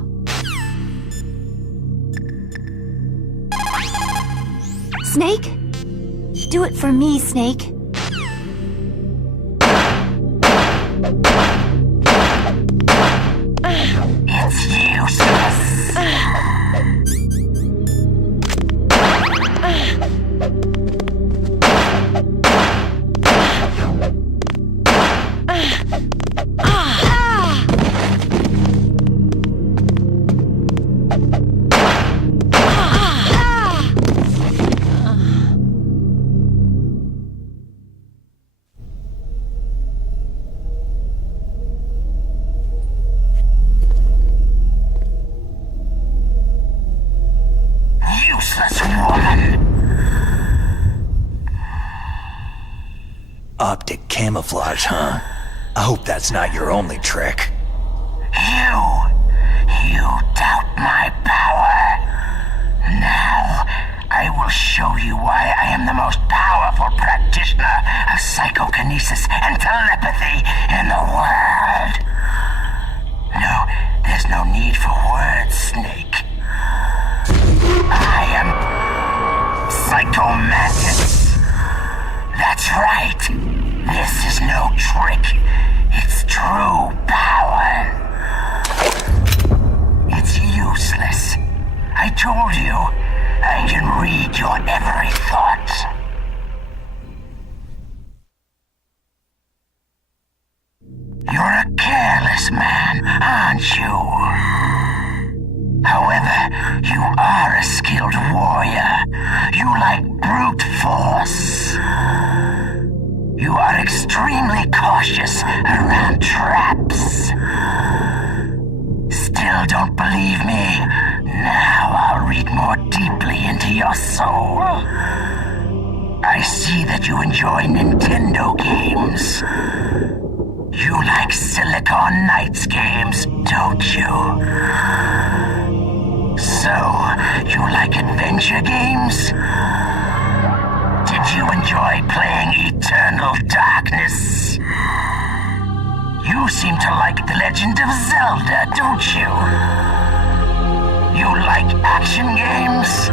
Snake? Do it for me, Snake. It's useless. Optic camouflage, huh? I hope that's not your only trick. You doubt my power. Now, I will show you why I am the most powerful practitioner of psychokinesis and telepathy in the world. No, there's no need for words, Snake. I am Psycho Mantis. That's right. This is no trick. It's true power. It's useless. I told you, I can read your every thought. You're a careless man, aren't you? However, you are a skilled warrior. You like brute force. You are extremely cautious around traps. Still don't believe me? Now I'll read more deeply into your soul. I see that you enjoy Nintendo games. You like Silicon Knights games, don't you? So, you like adventure games? Did you enjoy playing Eternal Darkness? You seem to like The Legend of Zelda, don't you? You like action games?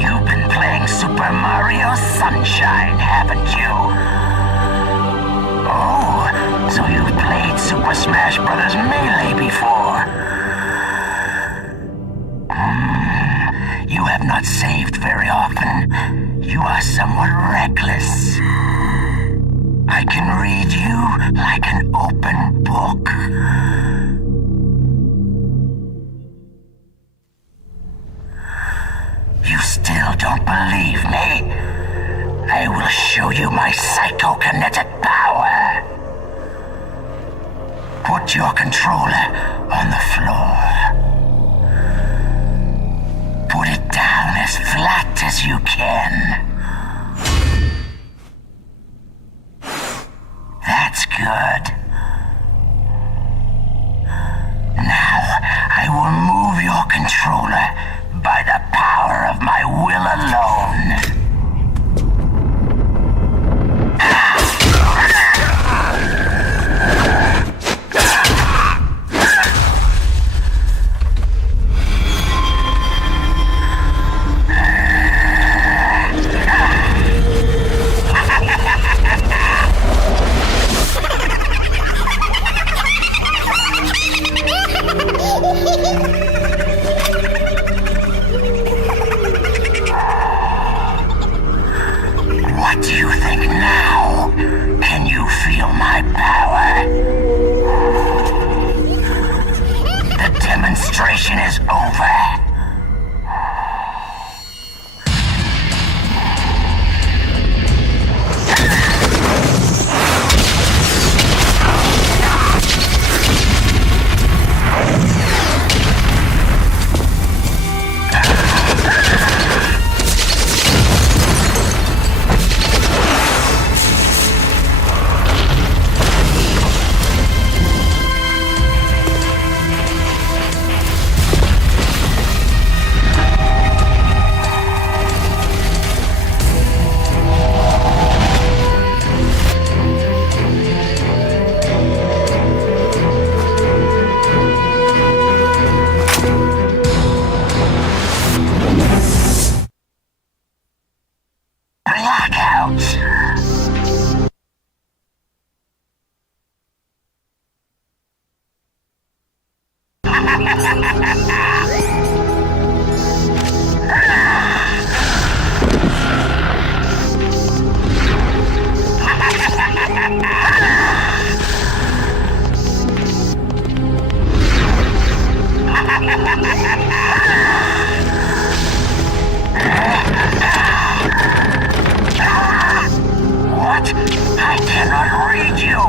You've been playing Super Mario Sunshine, haven't you? Oh, So you've played Super Smash Bros. Melee before? You have not saved very often. You are somewhat reckless. I can read you like an open book. You still don't believe me? I will show you my psychokinetic power. Put your controller on the floor. Put it down as flat as you can. That's good. Now, I will move your controller by the power of my will alone. What do you think now? Can you feel my power? The demonstration is over. What? I cannot read you.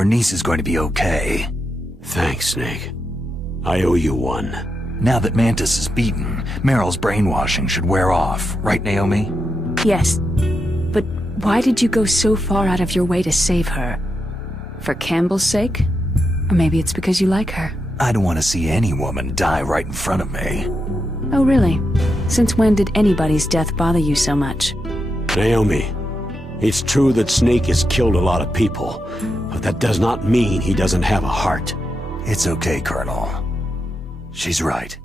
Your niece is going to be okay. Thanks, Snake. I owe you one. Now that Mantis is beaten, Meryl's brainwashing should wear off, right, Naomi? Yes. But why did you go so far out of your way to save her? For Campbell's sake? Or maybe it's because you like her. I don't want to see any woman die right in front of me. Oh, really? Since when did anybody's death bother you so much? Naomi, it's true that Snake has killed a lot of people, but that does not mean he doesn't have a heart. It's okay, Colonel. She's right.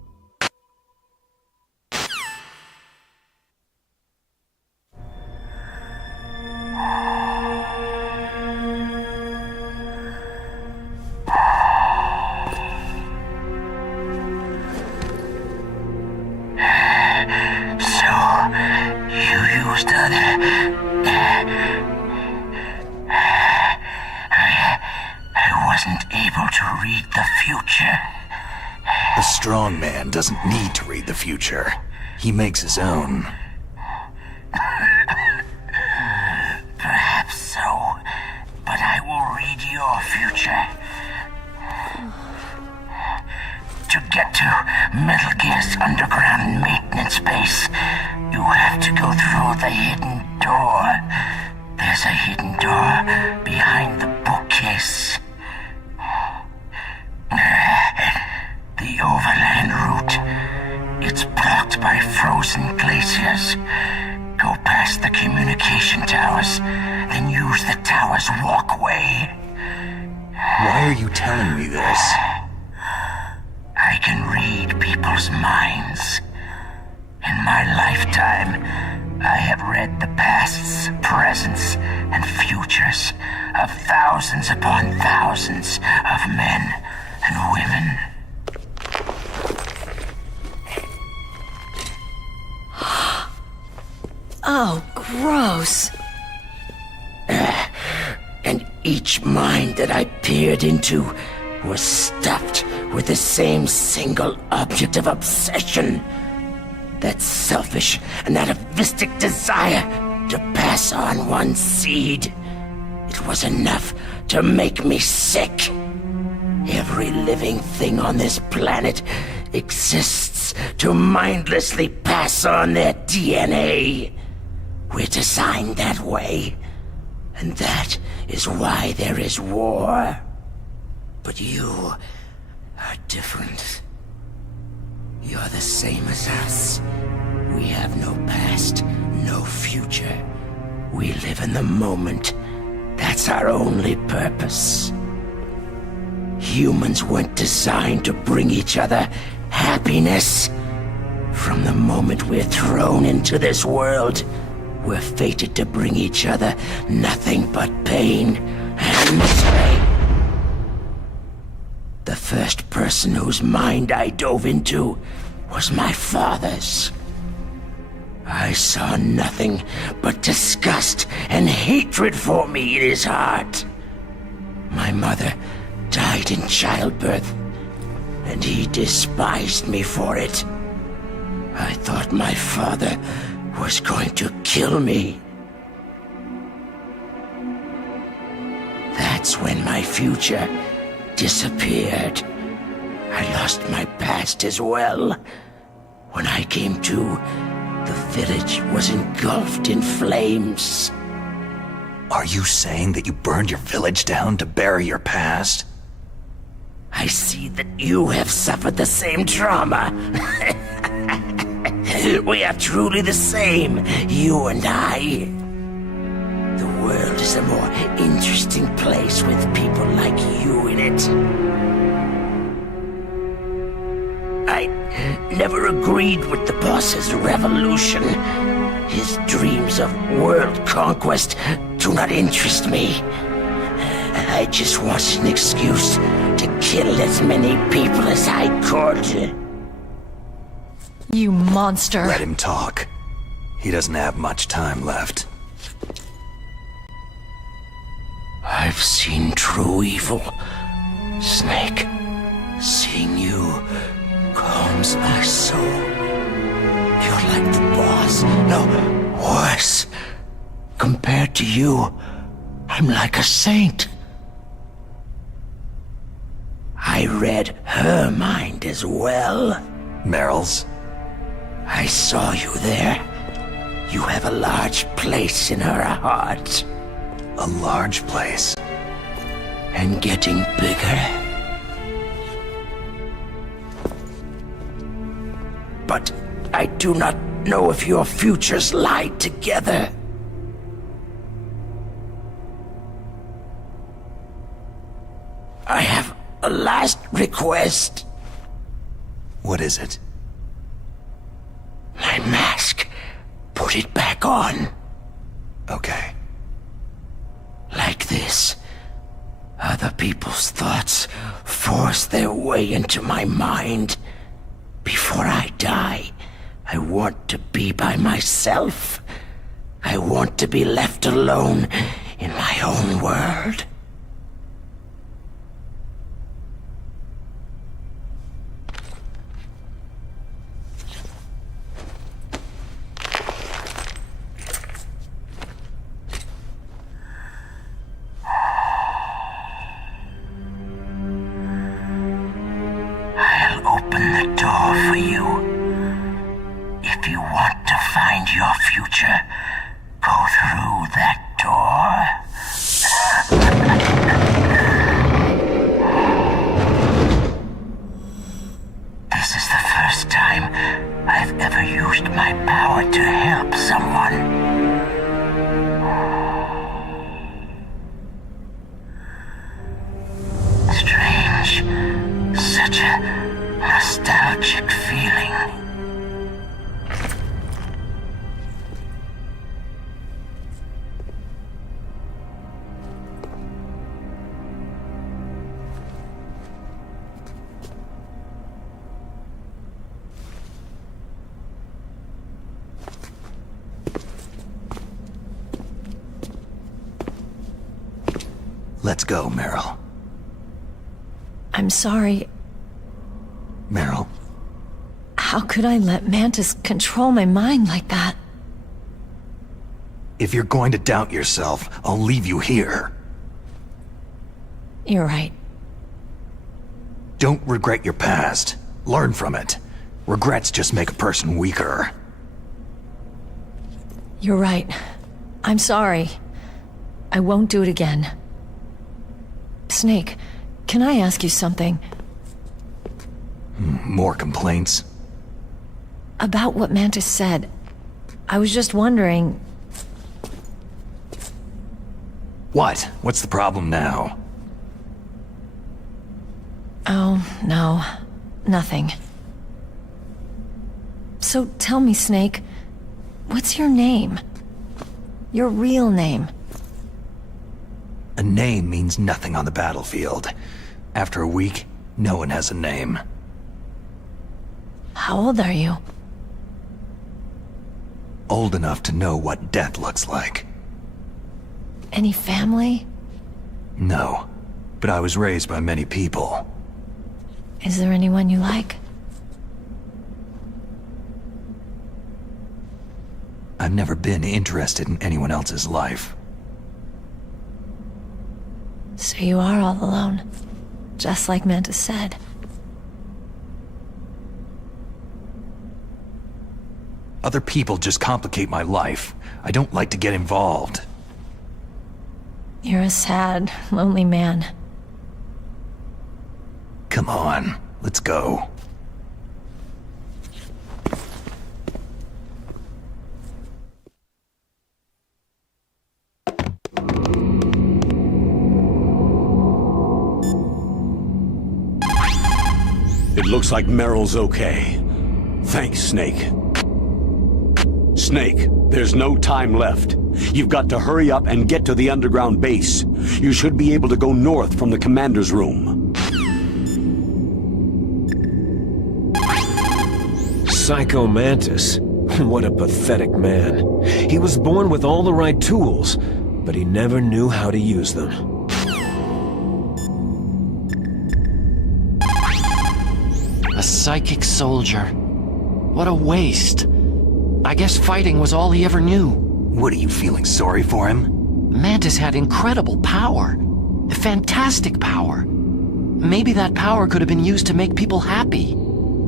A strong man doesn't need to read the future. He makes his own. Perhaps so, but I will read your future. To get to Metal Gear's underground maintenance base, you have to go through the hidden door. There's a hidden door behind the bookcase. The overland route. It's blocked by frozen glaciers. Go past the communication towers, then use the tower's walkway. Why are you telling me this? I can read people's minds. In my lifetime, I have read the pasts, presents, and futures of thousands upon thousands of men and women. Oh, gross. And each mind that I peered into was stuffed with the same single object of obsession. That selfish and atavistic desire to pass on one seed. It was enough to make me sick. Every living thing on this planet exists to mindlessly pass on their DNA. We're designed that way, and that is why there is war. But you are different. You're the same as us. We have no past, no future. We live in the moment. That's our only purpose. Humans weren't designed to bring each other happiness. From the moment we're thrown into this world, we're fated to bring each other nothing but pain and misery. The first person whose mind I dove into was my father's. I saw nothing but disgust and hatred for me in his heart. My mother died in childbirth, and he despised me for it. I thought my father was going to kill me. That's when my future disappeared. I lost my past as well. When I came to, the village was engulfed in flames. Are you saying that you burned your village down to bury your past? I see that you have suffered the same trauma. We are truly the same, you and I. The world is a more interesting place with people like you in it. I never agreed with the boss's revolution. His dreams of world conquest do not interest me. I just wanted an excuse to kill as many people as I could. You monster. Let him talk. He doesn't have much time left. I've seen true evil, Snake. Seeing you calms my soul. You're like the boss. No, worse. Compared to you, I'm like a saint. I read her mind as well. Meryl's? I saw you there. You have a large place in her heart. A large place? And getting bigger. But I do not know if your futures lie together. I have a last request. What is it? My mask. Put it back on. Okay. Like this. Other people's thoughts force their way into my mind. Before I die, I want to be by myself. I want to be left alone in my own world. I'll open the door for you. If you want to find your future, go through that door. This is the first time I've ever used my power to help someone. Strange. Such a nostalgic feeling. Let's go, Meryl. I'm sorry. Meryl? How could I let Mantis control my mind like that? If you're going to doubt yourself, I'll leave you here. You're right. Don't regret your past. Learn from it. Regrets just make a person weaker. You're right. I'm sorry. I won't do it again. Snake, can I ask you something? More complaints? About what Mantis said. I was just wondering... What? What's the problem now? Oh, no. Nothing. So tell me, Snake, what's your name? Your real name? A name means nothing on the battlefield. After a week, no one has a name. How old are you? Old enough to know what death looks like. Any family? No, but I was raised by many people. Is there anyone you like? I've never been interested in anyone else's life. So you are all alone, just like Mantis said. Other people just complicate my life. I don't like to get involved. You're a sad, lonely man. Come on, let's go. It looks like Meryl's okay. Thanks, Snake. Snake, there's no time left. You've got to hurry up and get to the underground base. You should be able to go north from the commander's room. Psycho Mantis. What a pathetic man. He was born with all the right tools, but he never knew how to use them. A psychic soldier. What a waste. I guess fighting was all he ever knew. What, are you feeling sorry for him? Mantis had incredible power. Fantastic power. Maybe that power could have been used to make people happy.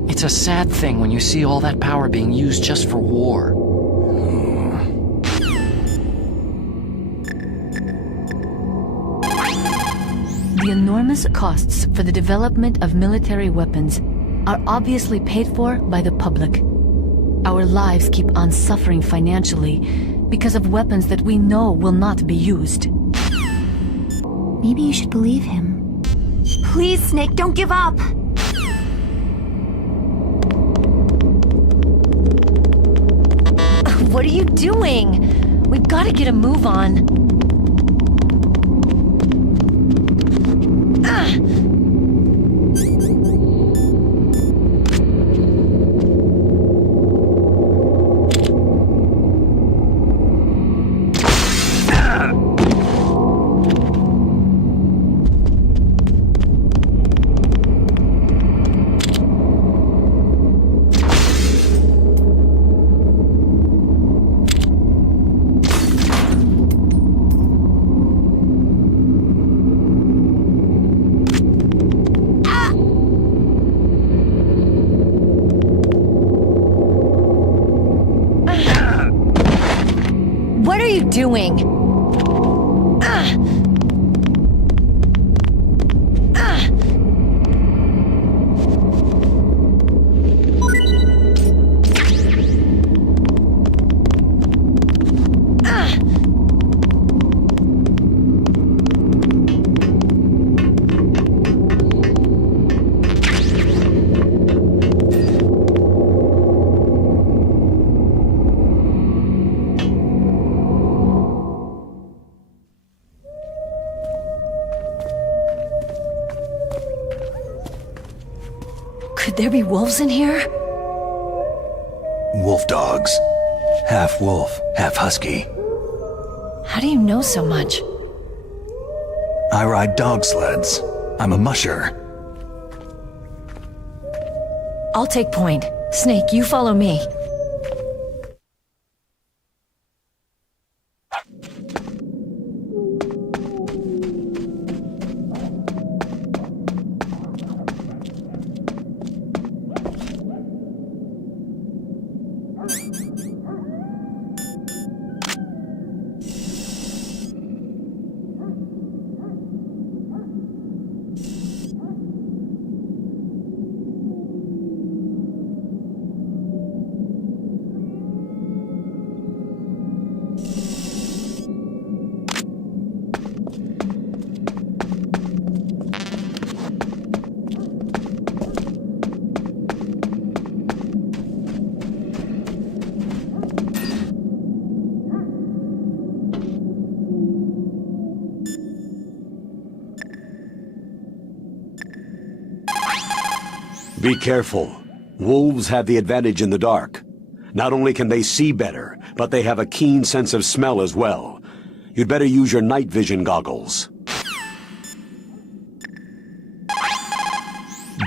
It's a sad thing when you see all that power being used just for war. The enormous costs for the development of military weapons are obviously paid for by the public. Our lives keep on suffering financially because of weapons that we know will not be used. Maybe you should believe him. Please, Snake, don't give up! What are you doing? We've got to get a move on. What are you doing? Could there be wolves in here? Wolf dogs. Half wolf, half husky. How do you know so much? I ride dog sleds. I'm a musher. I'll take point. Snake, you follow me. Be careful. Wolves have the advantage in the dark. Not only can they see better, but they have a keen sense of smell as well. You'd better use your night vision goggles.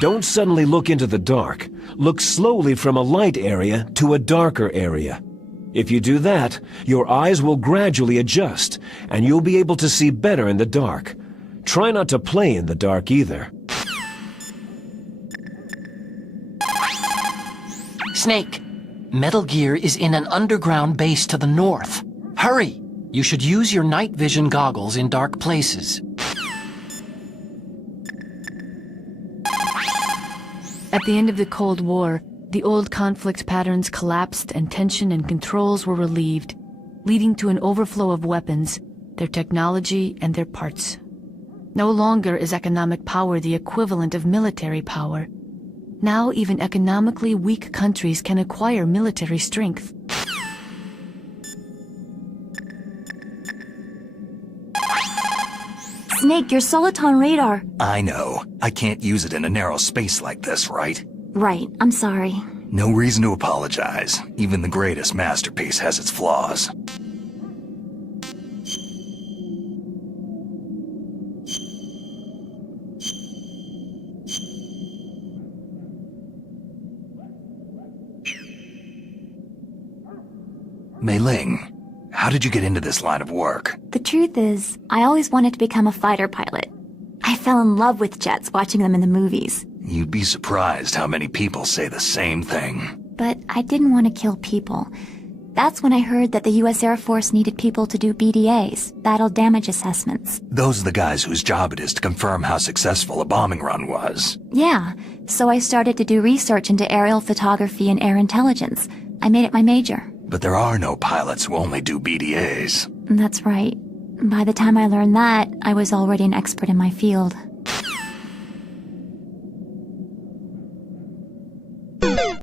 Don't suddenly look into the dark. Look slowly from a light area to a darker area. If you do that, your eyes will gradually adjust, and you'll be able to see better in the dark. Try not to play in the dark either. Snake, Metal Gear is in an underground base to the north. Hurry! You should use your night vision goggles in dark places. At the end of the Cold War, the old conflict patterns collapsed and tension and controls were relieved, leading to an overflow of weapons, their technology, and their parts. No longer is economic power the equivalent of military power. Now even economically weak countries can acquire military strength. Snake, your soliton radar. I know. I can't use it in a narrow space like this, right? Right, I'm sorry. No reason to apologize. Even the greatest masterpiece has its flaws. Mei Ling, how did you get into this line of work? The truth is, I always wanted to become a fighter pilot. I I fell in love with jets watching them in the movies. You'd be surprised how many people say the same thing. But I didn't want to kill people. That's when I heard that the U.S. Air Force needed people to do BDAs, battle damage assessments. Those are the guys whose job it is to confirm how successful a bombing run was. Yeah, so I started to do research into aerial photography and air intelligence. I made it my major. But there are no pilots who only do BDAs. That's right. By the time I learned that, I was already an expert in my field.